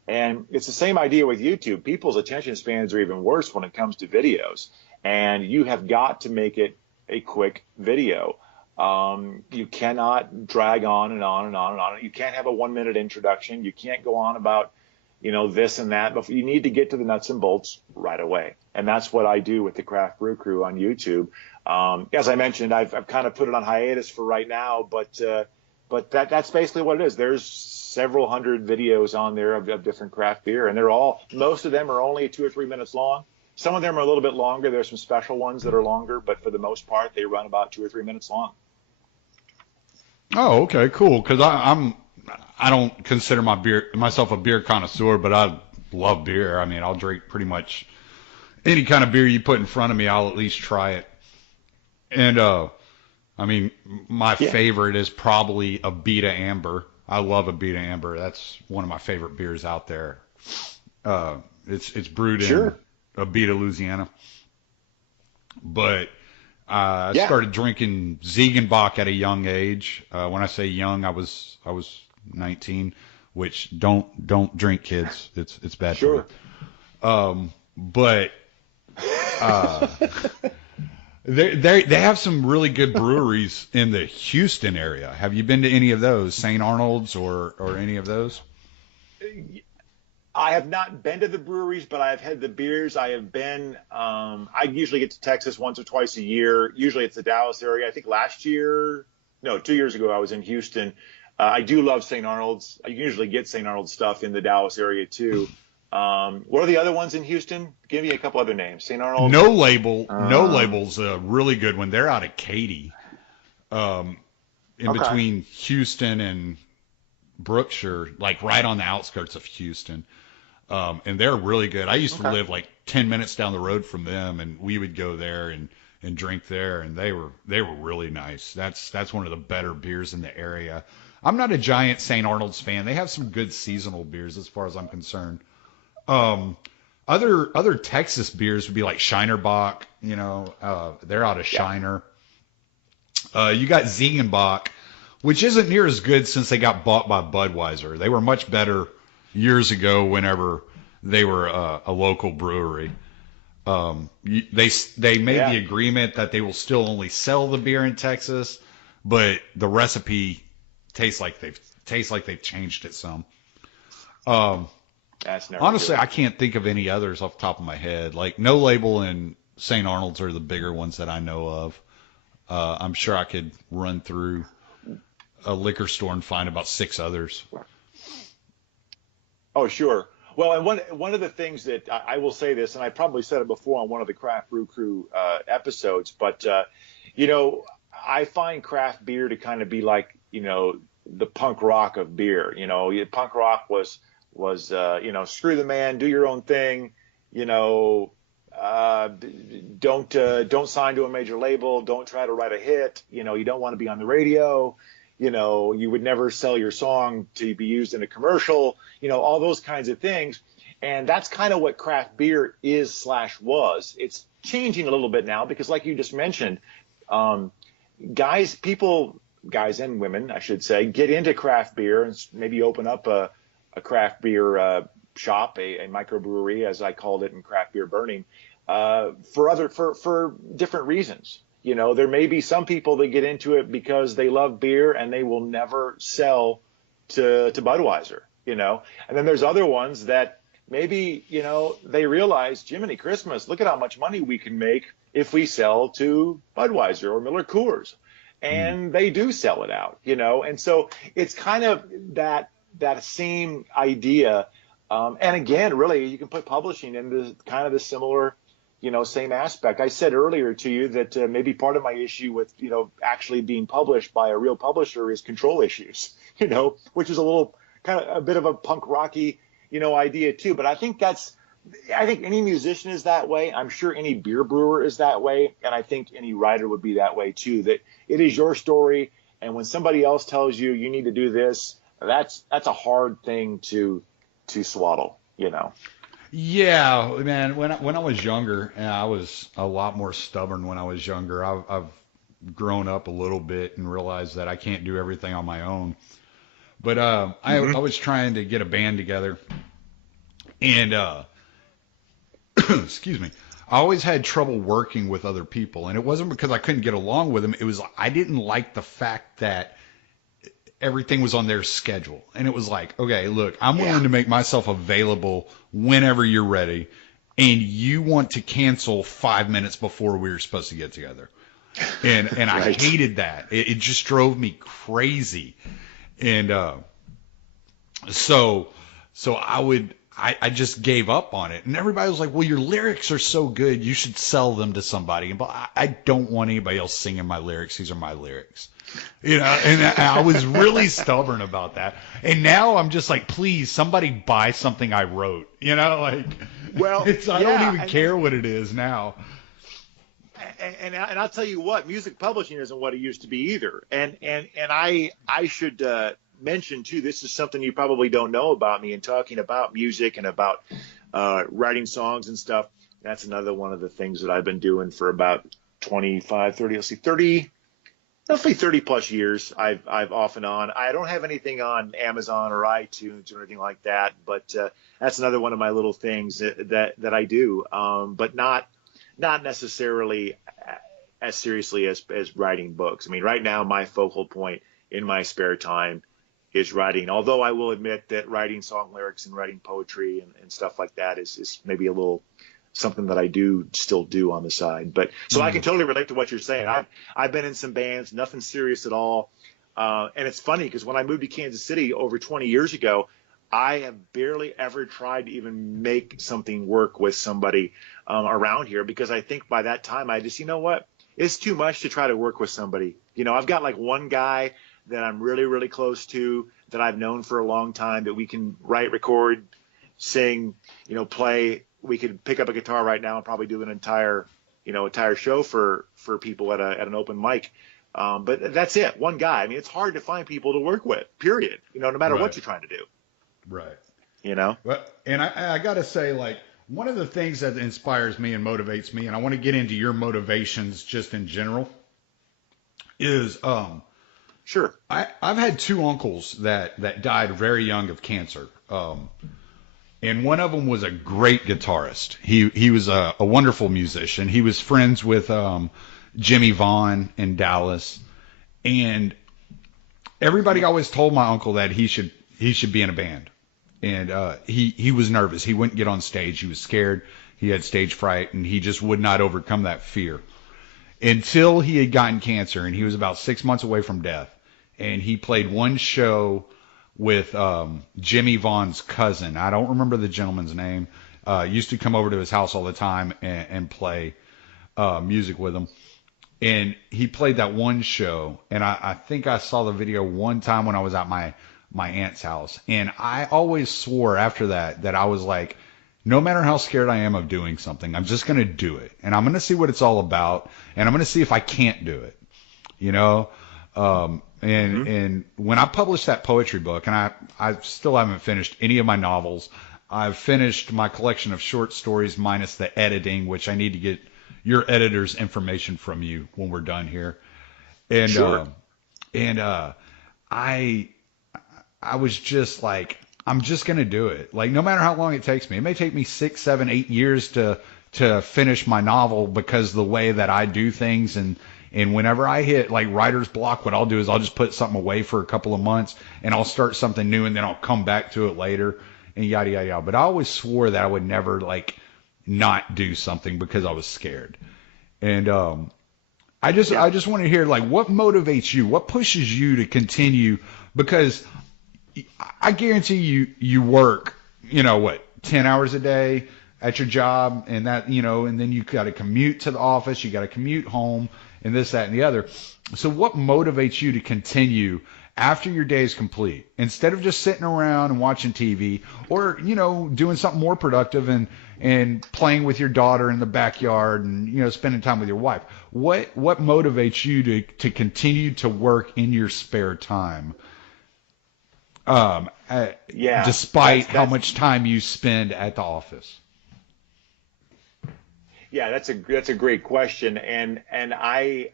And it's the same idea with YouTube. People's attention spans are even worse when it comes to videos, and you have got to make it a quick video. You cannot drag on and on and on and on. You can't have a 1 minute introduction. You can't go on about, this and that. But you need to get to the nuts and bolts right away. And that's what I do with the Craft Brew Crew on YouTube. As I mentioned, I've kind of put it on hiatus for right now, but that's basically what it is. There's several hundred videos on there of different craft beer, and most of them are only 2 or 3 minutes long. Some of them are a little bit longer. There's some special ones that are longer, but for the most part, they run about 2 or 3 minutes long. Oh, okay, cool. Because I don't consider myself a beer connoisseur, but I love beer. I mean, I'll drink pretty much any kind of beer you put in front of me. I'll at least try it. And I mean, my Yeah. favorite is probably a Beta Amber. I love a Beta Amber. That's one of my favorite beers out there. Uh, it's brewed in Sure. Abita, Louisiana. But I Yeah. started drinking Ziegenbach at a young age. When I say young, I was 19, which don't drink, kids. It's bad for you. Sure. But uh, they have some really good breweries in the Houston area. Have you been to any of those, St. Arnold's or any of those? I have not been to the breweries, but I've had the beers. I have been. I usually get to Texas once or twice a year. Usually it's the Dallas area. I think last year, no, 2 years ago, I was in Houston. I do love St. Arnold's. I usually get St. Arnold's stuff in the Dallas area too. What are the other ones in Houston? Give me a couple other names. St. Arnold's. No Label. No Label's a really good one. They're out of Katy, in Okay. between Houston and Brookshire, like right on the outskirts of Houston. And they're really good. I used to Okay. live like 10 minutes down the road from them, and we would go there and drink there, and they were really nice. That's one of the better beers in the area. I'm not a giant St. Arnold's fan. They have some good seasonal beers as far as I'm concerned. Um, other Texas beers would be like Shinerbach. They're out of Yeah. Shiner. You got Ziegenbach, which isn't near as good since they got bought by Budweiser. They were much better years ago whenever they were a local brewery. They made Yeah. the agreement that they will still only sell the beer in Texas, but the recipe tastes like they've changed it some. Um, That's never Honestly, good. I can't think of any others off the top of my head. Like No Label and St. Arnold's are the bigger ones that I know of. I'm sure I could run through a liquor store and find about six others. Oh, sure. Well, and one of the things that I will say this, and I probably said it before on one of the Craft Brew Crew episodes, but you know, I find craft beer to kind of be like, the punk rock of beer. Punk rock was screw the man, do your own thing. You know, don't sign to a major label, don't try to write a hit. You don't want to be on the radio. You would never sell your song to be used in a commercial, all those kinds of things. And that's kind of what craft beer is/was. It's changing a little bit now because, like you just mentioned, guys and women, I should say, get into craft beer and maybe open up a craft beer shop, a microbrewery, as I called it in Craft Beer Burning, for different reasons. There may be some people that get into it because they love beer and they will never sell to Budweiser, and then there's other ones that maybe, they realize, Jiminy Christmas, look at how much money we can make if we sell to Budweiser or Miller Coors. And they do sell it out, and so it's kind of that same idea. And again, really, you can put publishing into kind of the similar, same aspect. I said earlier to you that maybe part of my issue with, actually being published by a real publisher is control issues, which is a little kind of a bit of a punk rocky, idea too. But I think any musician is that way. I'm sure any beer brewer is that way. And I think any writer would be that way too, that it is your story. And when somebody else tells you you need to do this, that's a hard thing to swaddle, Yeah, man. When I was younger, I was a lot more stubborn when I was younger. I've grown up a little bit and realized that I can't do everything on my own. But I was trying to get a band together, and excuse me, I always had trouble working with other people, and it wasn't because I couldn't get along with them. It was I didn't like the fact that everything was on their schedule. And it was like, okay, look, I'm willing to make myself available whenever you're ready. And you want to cancel 5 minutes before we were supposed to get together. And I Right. hated that. It just drove me crazy. And so I just gave up on it. And everybody was like, well, your lyrics are so good, you should sell them to somebody. But I don't want anybody else singing my lyrics. These are my lyrics. And I was really stubborn about that. And now I'm just like, please, somebody buy something I wrote. Well, I don't even care what it is now. and I'll tell you what, music publishing isn't what it used to be either. And I should mention too, this is something you probably don't know about me in talking about music and about writing songs and stuff. That's another one of the things that I've been doing for about 25, 30, let's see, 30, roughly 30 plus years. I've off and on. I don't have anything on Amazon or iTunes or anything like that, but that's another one of my little things that I do, but not necessarily as seriously as writing books. I mean, right now my focal point in my spare time is writing. Although I will admit that writing song lyrics and writing poetry and stuff like that is maybe a little something that I still do on the side. But so I can totally relate to what you're saying. I've been in some bands, nothing serious at all. And it's funny because when I moved to Kansas City over 20 years ago, I have barely ever tried to even make something work with somebody around here, because I think by that time I just, you know what, it's too much to try to work with somebody. You know, I've got like one guy that I'm really, really close to, that I've known for a long time, that we can write, record, sing, you know, play. We could pick up a guitar right now and probably do an entire show for people at an open mic. But that's it. One guy. I mean, it's hard to find people to work with, period. You know, no matter what you're trying to do. Right. You know? Well, and I got to say, like, one of the things that inspires me and motivates me, and I want to get into your motivations just in general, is sure. I've had two uncles that died very young of cancer. And one of them was a great guitarist. He was a wonderful musician. He was friends with Jimmy Vaughn in Dallas, and everybody always told my uncle that he should be in a band. And he was nervous. He wouldn't get on stage. He was scared. He had stage fright, and he just would not overcome that fear until he had gotten cancer, and he was about 6 months away from death. And he played one show with Jimmy Vaughn's cousin. I don't remember the gentleman's name. Used to come over to his house all the time and play music with him. And he played that one show, and I think I saw the video one time when I was at my aunt's house. And I always swore after that I was like, no matter how scared I am of doing something, I'm just going to do it. And I'm going to see what it's all about, and I'm going to see if I can't do it, you know? And when I published that poetry book, and I still haven't finished any of my novels. I've finished my collection of short stories minus the editing, which I need to get your editor's information from you when we're done here. And sure. I was just like, I'm just going to do it. Like, no matter how long it takes me. It may take me 6, 7, 8 years to finish my novel, because the way that I do things, and whenever I hit like writer's block, what I'll do is I'll just put something away for a couple of months, and I'll start something new, and then I'll come back to it later, and yada, yada, yada. But I always swore that I would never like not do something because I was scared. And I just want to hear, like, what motivates you? What pushes you to continue? Because I guarantee you work, 10 hours a day at your job, and that, and then you got to commute to the office, you got to commute home, and this, that, and the other. So what motivates you to continue after your day is complete, instead of just sitting around and watching TV, or, doing something more productive and playing with your daughter in the backyard, and, spending time with your wife? What motivates you to continue to work in your spare time? Despite how much time you spend at the office. Yeah, that's a great question. And I,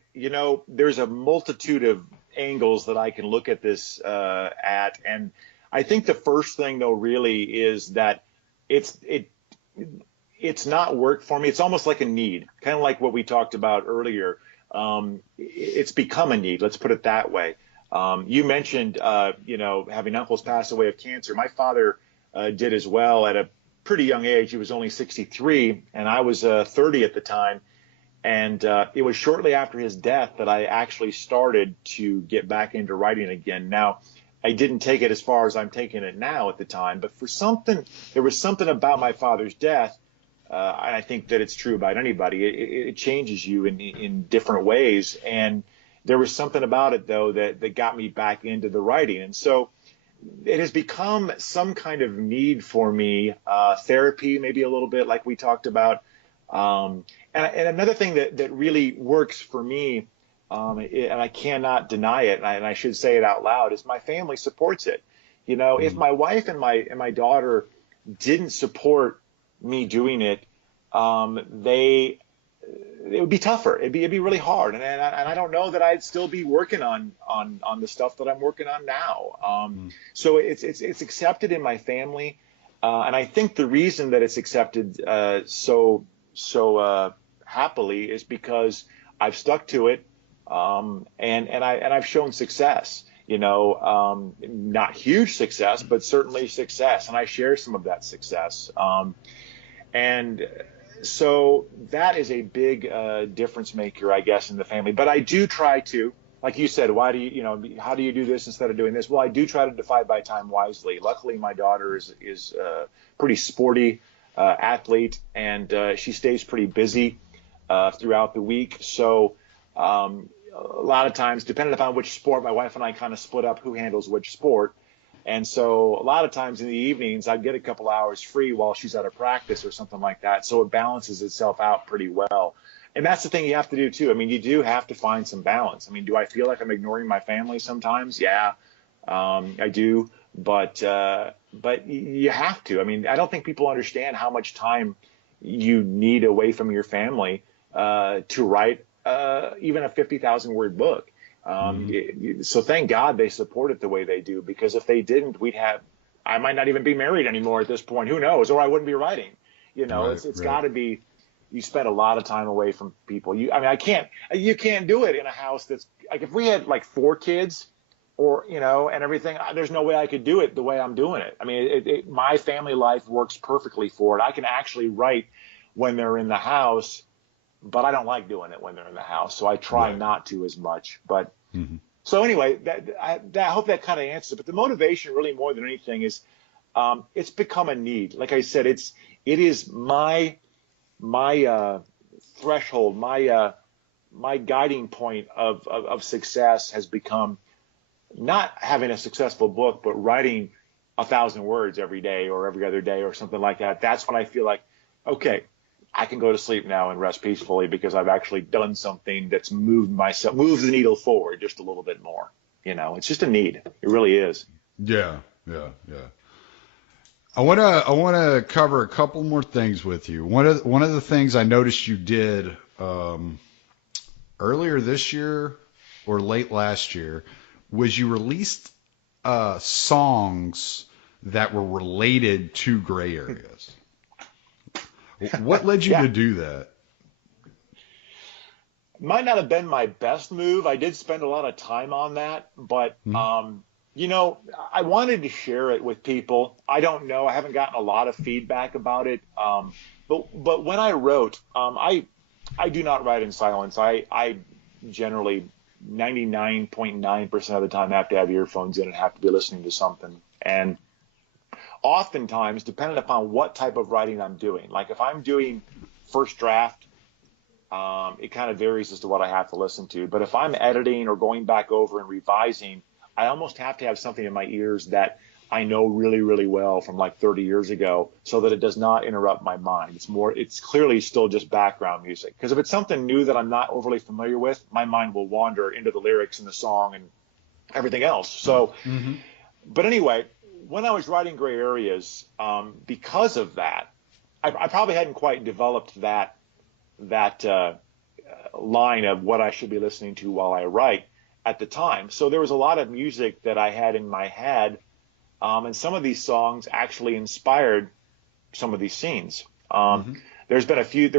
there's a multitude of angles that I can look at this at. And I think the first thing, though, really is that it's not work for me. It's almost like a need, kind of like what we talked about earlier. It's become a need. Let's put it that way. You mentioned, having uncles pass away of cancer. My father did as well at a pretty young age. He was only 63, and I was 30 at the time. And it was shortly after his death that I actually started to get back into writing again. Now, I didn't take it as far as I'm taking it now at the time, but there was something about my father's death. I think that it's true about anybody. It changes you in different ways. And there was something about it, though, that got me back into the writing. And so it has become some kind of need for me, therapy, maybe a little bit, like we talked about, And another thing that really works for me, and I cannot deny it, and I should say it out loud, is my family supports it. You know, if Mm-hmm. my wife and my daughter didn't support me doing it, they it would be tougher. It'd be really hard, and I don't know that I'd still be working on the stuff that I'm working on now. So it's accepted in my family, and I think the reason that it's accepted so happily is because I've stuck to it, and I've shown success. You know, not huge success, but certainly success, and I share some of that success. And so that is a big difference maker, I guess, in the family. But I do try to, like you said, why do you, you know, how do you do this instead of doing this? Well, I do try to divide my time wisely. Luckily, my daughter is pretty sporty athlete, and she stays pretty busy throughout the week. So a lot of times, depending upon which sport, my wife and I kind of split up who handles which sport. And so a lot of times in the evenings, I get a couple hours free while she's at a practice or something like that. So it balances itself out pretty well. And that's the thing you have to do too. I mean, you do have to find some balance. I mean, do I feel like I'm ignoring my family sometimes? Yeah, I do. But you have to. I mean, I don't think people understand how much time you need away from your family to write even a 50,000 word book. So thank God they support it the way they do, because if they didn't, I might not even be married anymore at this point. Who knows? Or I wouldn't be writing. You know, Right, it's right. got to be. You spend a lot of time away from people. I mean, you can't do it in a house that's like, if we had like 4 kids, or you know, and everything. There's no way I could do it the way I'm doing it. I mean, my family life works perfectly for it. I can actually write when they're in the house, but I don't like doing it when they're in the house, so I try Right. not to as much. But Mm-hmm. so anyway, I hope that kind of answers it. But the motivation, really, more than anything, is it's become a need. Like I said, it is my threshold, my guiding point of success has become not having a successful book, but writing 1,000 words every day or every other day or something like that. That's when I feel like, okay, I can go to sleep now and rest peacefully because I've actually done something that's moved the needle forward just a little bit more. You know, it's just a need. It really is. Yeah, yeah, yeah. I wanna cover a couple more things with you. One of the things I noticed you did earlier this year or late last year was you released songs that were related to gray areas. What led you Yeah. to do that? Might not have been my best move. I did spend a lot of time on that, but Hmm. you know, I wanted to share it with people. I don't know. I haven't gotten a lot of feedback about it. But when I wrote, I do not write in silence. I generally 99.9% of the time have to have earphones in and have to be listening to something. And oftentimes, depending upon what type of writing I'm doing, like if I'm doing first draft, it kind of varies as to what I have to listen to. But if I'm editing or going back over and revising, I almost have to have something in my ears that I know really, really well from like 30 years ago, so that it does not interrupt my mind. It's clearly still just background music. Because if it's something new that I'm not overly familiar with, my mind will wander into the lyrics and the song and everything else. So, Hmm. but anyway, when I was writing Gray Areas, because of that, I probably hadn't quite developed that line of what I should be listening to while I write at the time. So there was a lot of music that I had in my head, and some of these songs actually inspired some of these scenes. Hmm. There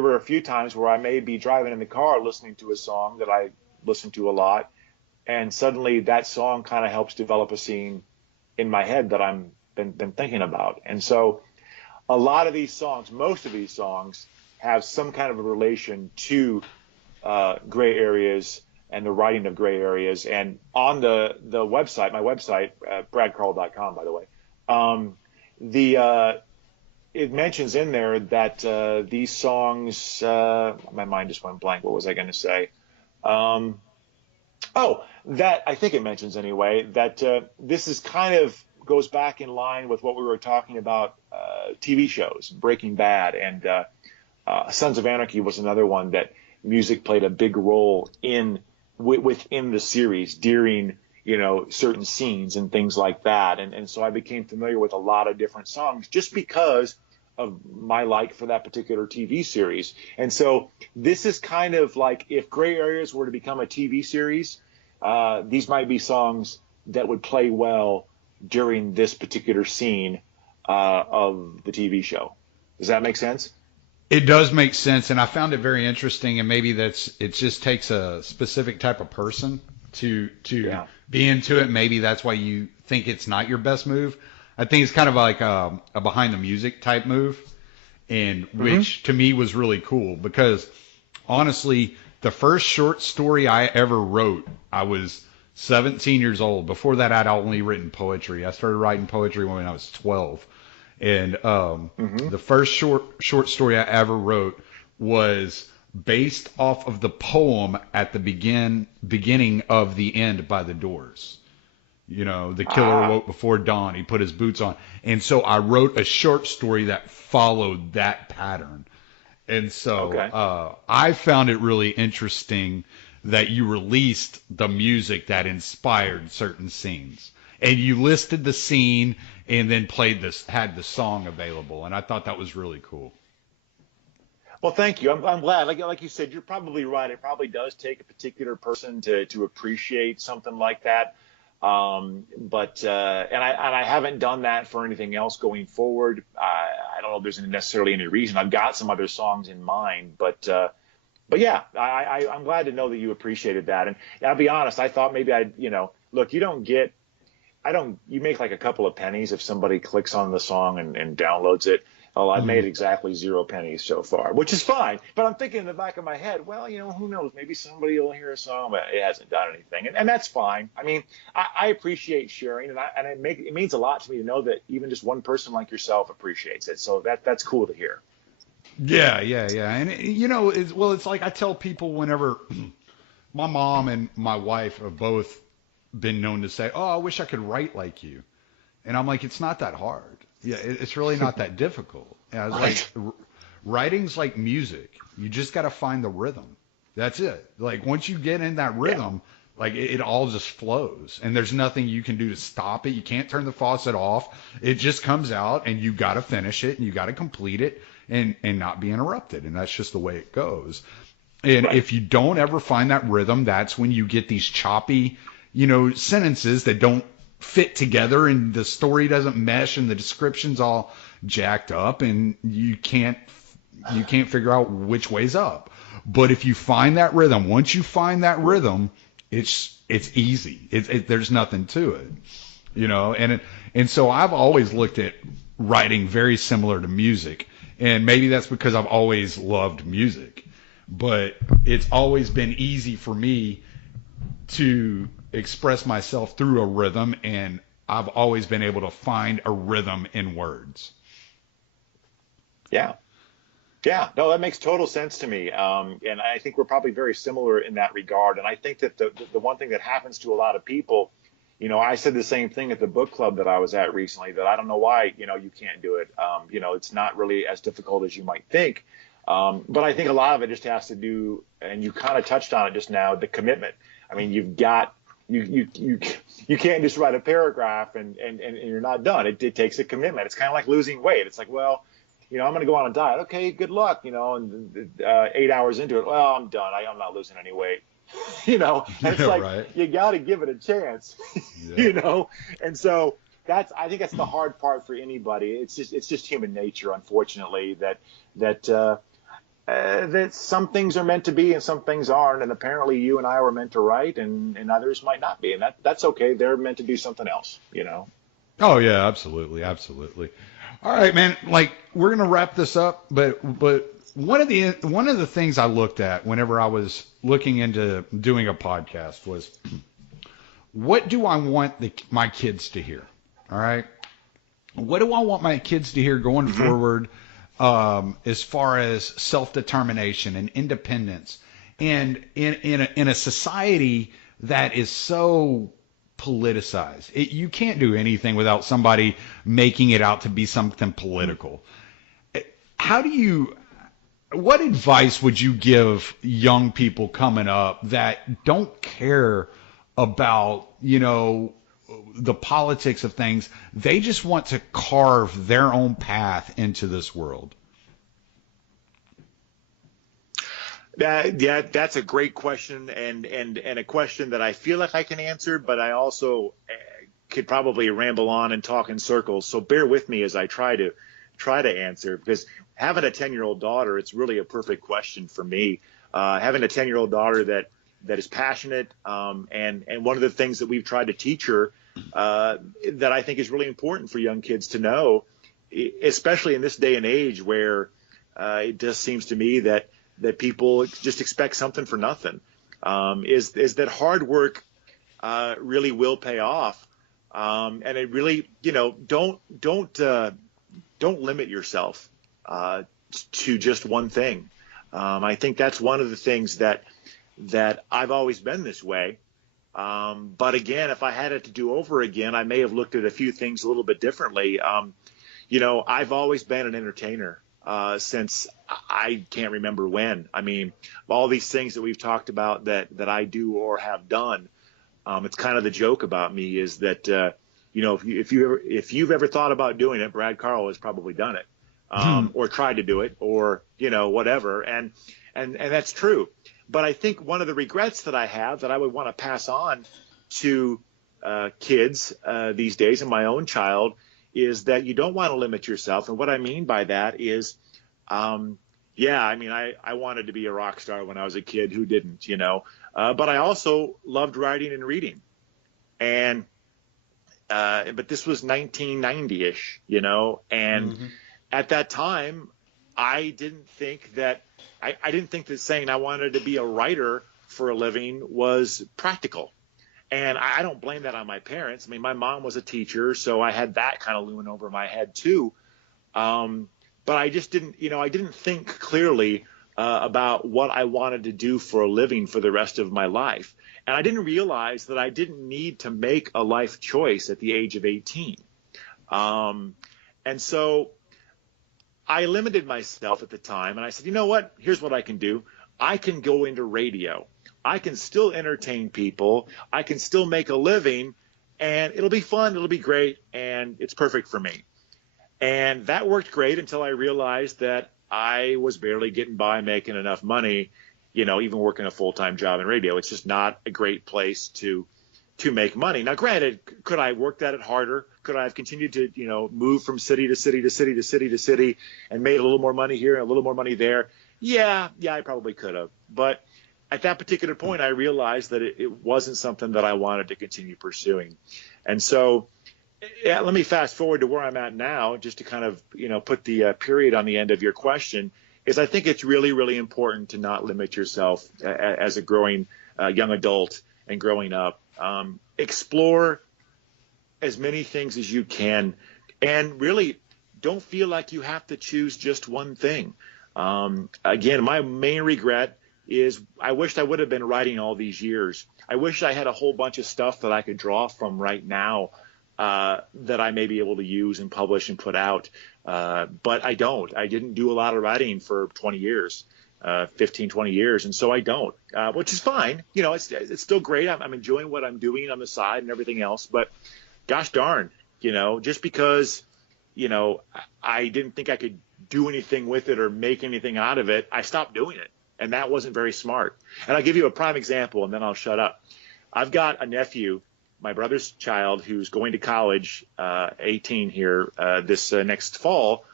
were a few times where I may be driving in the car listening to a song that I listen to a lot, and suddenly that song kind of helps develop a scene in my head that I'm been thinking about. And so a lot of these songs, most of these songs, have some kind of a relation to gray areas and the writing of gray areas. And on the website, my website, bradcarl.com, by the way, the it mentions in there that these songs, my mind just went blank. What was I going to say? Um, that I think it mentions anyway, that this is kind of goes back in line with what we were talking about, TV shows, Breaking Bad, and Sons of Anarchy was another one that music played a big role in within the series during certain scenes and things like that. And so I became familiar with a lot of different songs just because of my like for that particular TV series. And so this is kind of like if Gray Areas were to become a TV series, these might be songs that would play well during this particular scene of the TV show. Does that make sense? It does make sense, and I found it very interesting. And maybe it just takes a specific type of person to be into it. Maybe that's why you think it's not your best move. I think it's kind of like a behind the music type move, and which to me was really cool because honestly, the first short story I ever wrote, I was 17 years old. Before that, I'd only written poetry. I started writing poetry when I was 12. And the first short story I ever wrote was based off of the poem at the beginning of The End by The Doors. The killer awoke before dawn. He put his boots on. And so I wrote a short story that followed that pattern. And so I found it really interesting that you released the music that inspired certain scenes. And you listed the scene and then had the song available. And I thought that was really cool. Well, thank you. I'm glad. Like you said, you're probably right. It probably does take a particular person to appreciate something like that. But I haven't done that for anything else going forward. I don't know if there's necessarily any reason. I've got some other songs in mind, but yeah, I'm glad to know that you appreciated that. And I'll be honest, I thought maybe look, you make like a couple of pennies if somebody clicks on the song and downloads it. Oh, I've made exactly 0 pennies so far, which is fine. But I'm thinking in the back of my head, well, who knows? Maybe somebody will hear a song, but it hasn't done anything. And that's fine. I mean, I appreciate sharing, and it means a lot to me to know that even just one person like yourself appreciates it. So that's cool to hear. Yeah. And, it's like I tell people whenever my mom and my wife have both been known to say, oh, I wish I could write like you. And I'm like, it's not that hard. Yeah, it's really not that difficult. And I was like, writing's like music. You just got to find the rhythm. That's it. Like once you get in that rhythm, like it all just flows, and there's nothing you can do to stop it. You can't turn the faucet off. It just comes out, and you got to finish it, and you got to complete it, and not be interrupted. And that's just the way it goes. And if you don't ever find that rhythm, that's when you get these choppy, sentences that don't fit together, and the story doesn't mesh, and the description's all jacked up, and you can't figure out which way's up. But if you find that rhythm, once you find that rhythm, it's easy. There's nothing to it, and so I've always looked at writing very similar to music, and maybe that's because I've always loved music, but it's always been easy for me to express myself through a rhythm, and I've always been able to find a rhythm in words. Yeah. No, that makes total sense to me. And I think we're probably very similar in that regard. And I think that the one thing that happens to a lot of people, I said the same thing at the book club that I was at recently, that I don't know why, you can't do it. It's not really as difficult as you might think. But I think a lot of it just has to do, and you kind of touched on it just now, the commitment. I mean, you've got, you can't just write a paragraph and you're not done. It takes a commitment. It's kind of like losing weight. It's like, well, I'm going to go on a diet. Okay, good luck. And 8 hours into it, well, I'm done. I'm not losing any weight. And it's like, you got to give it a chance, And so I think that's the hard part for anybody. It's just human nature, unfortunately, that some things are meant to be and some things aren't, and apparently you and I were meant to write, and others might not be, and that's okay. They're meant to do something else, Oh yeah, absolutely. All right, man. Like we're gonna wrap this up, but one of the things I looked at whenever I was looking into doing a podcast was, what do I want my kids to hear? All right, what do I want my kids to hear going forward? As far as self-determination and independence, and in a society that is so politicized, you can't do anything without somebody making it out to be something political. How do you What advice would you give young people coming up that don't care about, the politics of things? They just want to carve their own path into this world. That's a great question, and a question that I feel like I can answer, but I also could probably ramble on and talk in circles. So bear with me as I try to answer, because having a 10-year-old daughter, it's really a perfect question for me. Having a 10-year-old daughter that is passionate, and one of the things that we've tried to teach her that I think is really important for young kids to know, especially in this day and age where it just seems to me that people just expect something for nothing, is that hard work really will pay off, and it really, don't limit yourself to just one thing. I think that's one of the things that I've always been this way. But again, if I had it to do over again, I may have looked at a few things a little bit differently. I've always been an entertainer since I can't remember when. I mean, all these things that we've talked about that I do or have done, it's kind of the joke about me is that, if you've ever thought about doing it, Brad Carl has probably done it, or tried to do it, or, whatever. And that's true. But I think one of the regrets that I have that I would want to pass on to kids these days, and my own child, is that you don't want to limit yourself. And what I mean by that is, I wanted to be a rock star when I was a kid. Who didn't, but I also loved writing and reading. And but this was 1990-ish, and at that time, I didn't think that saying I wanted to be a writer for a living was practical. And I don't blame that on my parents. I mean, my mom was a teacher, so I had that kind of looming over my head too. But I just didn't, I didn't think clearly about what I wanted to do for a living for the rest of my life. And I didn't realize that I didn't need to make a life choice at the age of 18. And so I limited myself at the time, and I said, you know what? Here's what I can do. I can go into radio. I can still entertain people. I can still make a living, and it'll be fun. It'll be great, and it's perfect for me. And that worked great until I realized that I was barely getting by making enough money, even working a full-time job in radio. It's just not a great place to make money. Now, granted, could I have worked at it harder? Could I have continued to, move from city to city to city to city to city and made a little more money here and a little more money there? Yeah, I probably could have. But at that particular point, I realized that it wasn't something that I wanted to continue pursuing. And so let me fast forward to where I'm at now, just to kind of, put the period on the end of your question, is I think it's really, really important to not limit yourself as a growing young adult and growing up. Explore as many things as you can, and really don't feel like you have to choose just one thing. Again, my main regret is I wished I would have been writing all these years. I wish I had a whole bunch of stuff that I could draw from right now that I may be able to use and publish and put out. But I don't. I didn't do a lot of writing for 20 years. 15, 20 years. And so I don't, which is fine. It's still great. I'm enjoying what I'm doing on the side and everything else, but gosh darn, just because, I didn't think I could do anything with it or make anything out of it, I stopped doing it. And that wasn't very smart. And I'll give you a prime example and then I'll shut up. I've got a nephew, my brother's child, who's going to college, 18 here, this next fall.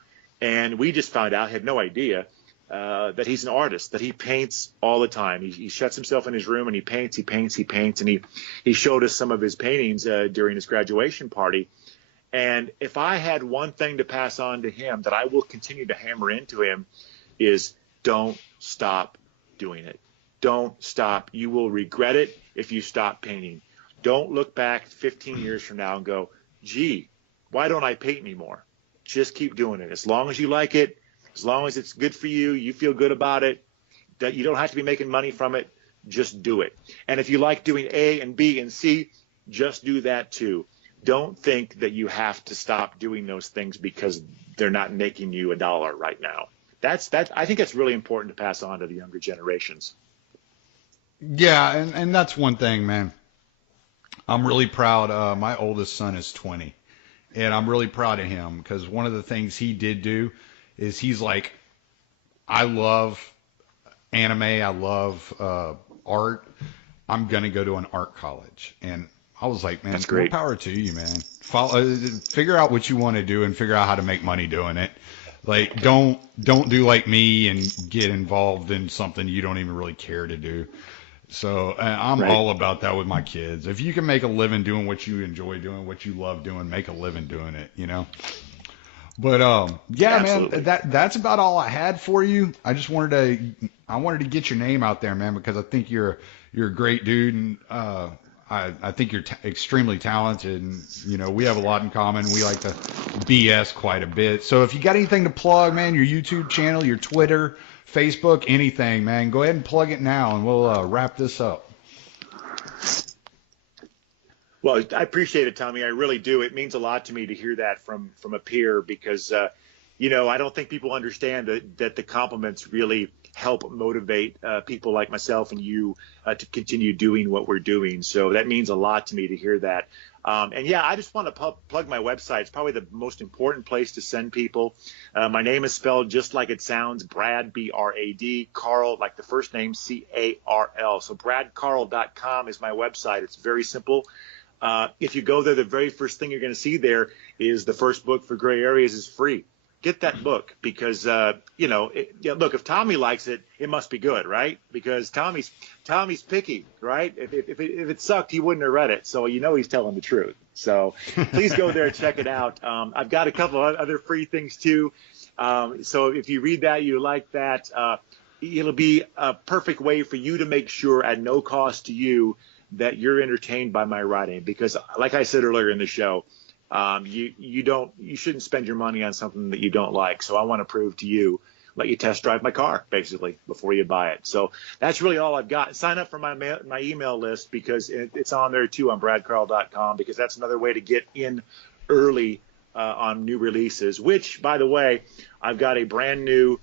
And we just found out, had no idea, that he's an artist, that he paints all the time. He shuts himself in his room and he paints. And he showed us some of his paintings during his graduation party. And if I had one thing to pass on to him that I will continue to hammer into him is don't stop doing it. Don't stop. You will regret it if you stop painting. Don't look back 15 years from now and go, gee, why don't I paint anymore? Just keep doing it. As long as you like it, as long as it's good for you, you feel good about it, that you don't have to be making money from it, just do it. And if you like doing A and B and C, just do that too. Don't think that you have to stop doing those things because they're not making you $1 right now. I think that's really important to pass on to the younger generations. Yeah, and that's one thing, man. I'm really proud. My oldest son is 20, and I'm really proud of him because one of the things he did do is he's like, I love anime, I love art. I'm gonna go to an art college, and I was like, man, That's more great. power to you, man. Figure out what you want to do and figure out how to make money doing it. Like, don't do like me and get involved in something you don't even really care to do. So I'm Right. all about that with my kids. If you can make a living doing what you enjoy doing, what you love doing, make a living doing it, you know. But yeah, Absolutely. man, that's about all I had for you. I wanted to get your name out there, man, because I think you're a great dude, and I think you're extremely talented, and you know we have a lot in common. We like to BS quite a bit. So if you got anything to plug, man, your YouTube channel, your Twitter, Facebook, anything, man, go ahead and plug it now, and we'll wrap this up. Well, I appreciate it, Tommy. I really do. It means a lot to me to hear that from a peer because, I don't think people understand that the compliments really help motivate people like myself and you to continue doing what we're doing. So that means a lot to me to hear that. And yeah, I just want to plug my website. It's probably the most important place to send people. My name is spelled just like it sounds, Brad, B-R-A-D, Carl, like the first name, C-A-R-L. So bradcarl.com is my website. It's very simple. If you go there, the very first thing you're going to see there is the first book for Gray Areas is free. Get that book because, look, if Tommy likes it, it must be good, right? Because Tommy's picky, right? If it sucked, he wouldn't have read it. So, he's telling the truth. So please go there and check it out. I've got a couple of other free things too. So if you read that, you like that, it'll be a perfect way for you to make sure at no cost to you that you're entertained by my writing, because like I said earlier in the show, you shouldn't spend your money on something that you don't like. So I want to prove to you, let you test drive my car basically before you buy it. So that's really all I've got. Sign up for my email list because it's on there too on bradcarl.com, because that's another way to get in early on new releases, which by the way, I've got a brand new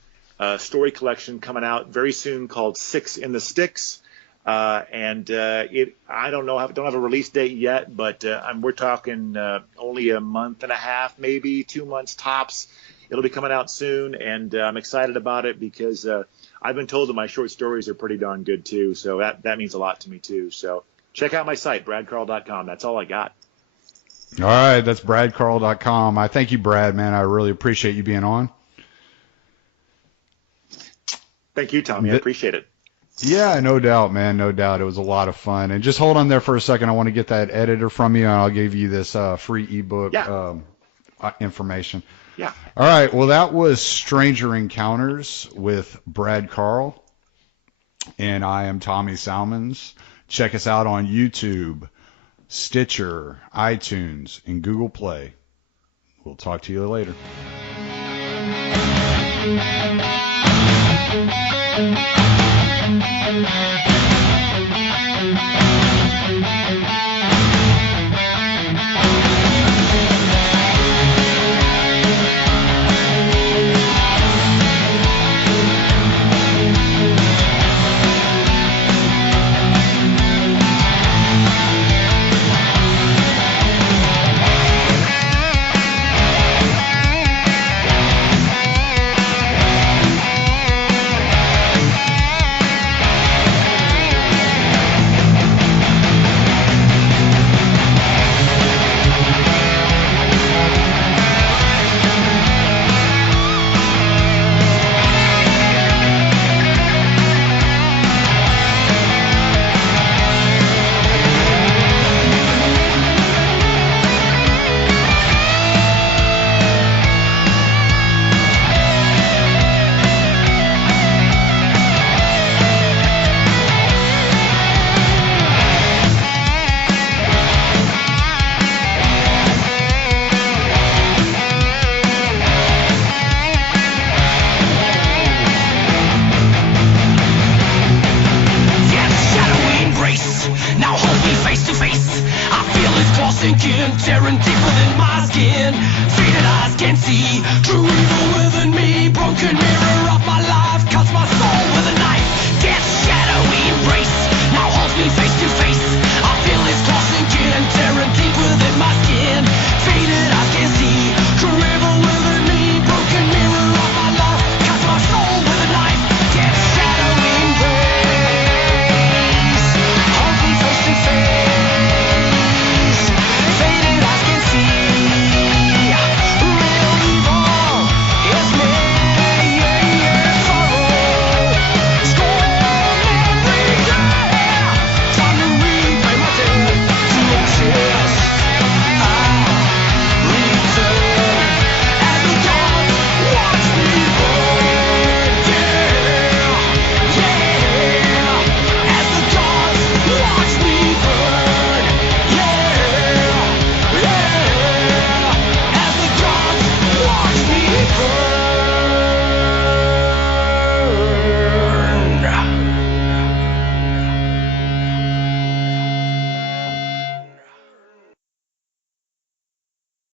story collection coming out very soon called Six in the Sticks. I don't have a release date yet, but we're talking only a month and a half, maybe 2 months tops. It'll be coming out soon, and I'm excited about it because I've been told that my short stories are pretty darn good too. So that means a lot to me too. So check out my site, bradcarl.com. That's all I got. All right, that's bradcarl.com. I thank you, Brad, man. I really appreciate you being on. Thank you, Tommy. I appreciate it. Yeah, no doubt, man. No doubt. It was a lot of fun. And just hold on there for a second. I want to get that editor from you, and I'll give you this free ebook information. Yeah. All right. Well, that was Stranger Encounters with Brad Carl, and I am Tommy Salmons. Check us out on YouTube, Stitcher, iTunes, and Google Play. We'll talk to you later. deeper than my skin. Faded eyes can see true evil within me. Broken mirror of my life cuts my soul with a knife. Death's shadowy embrace now holds me face to face.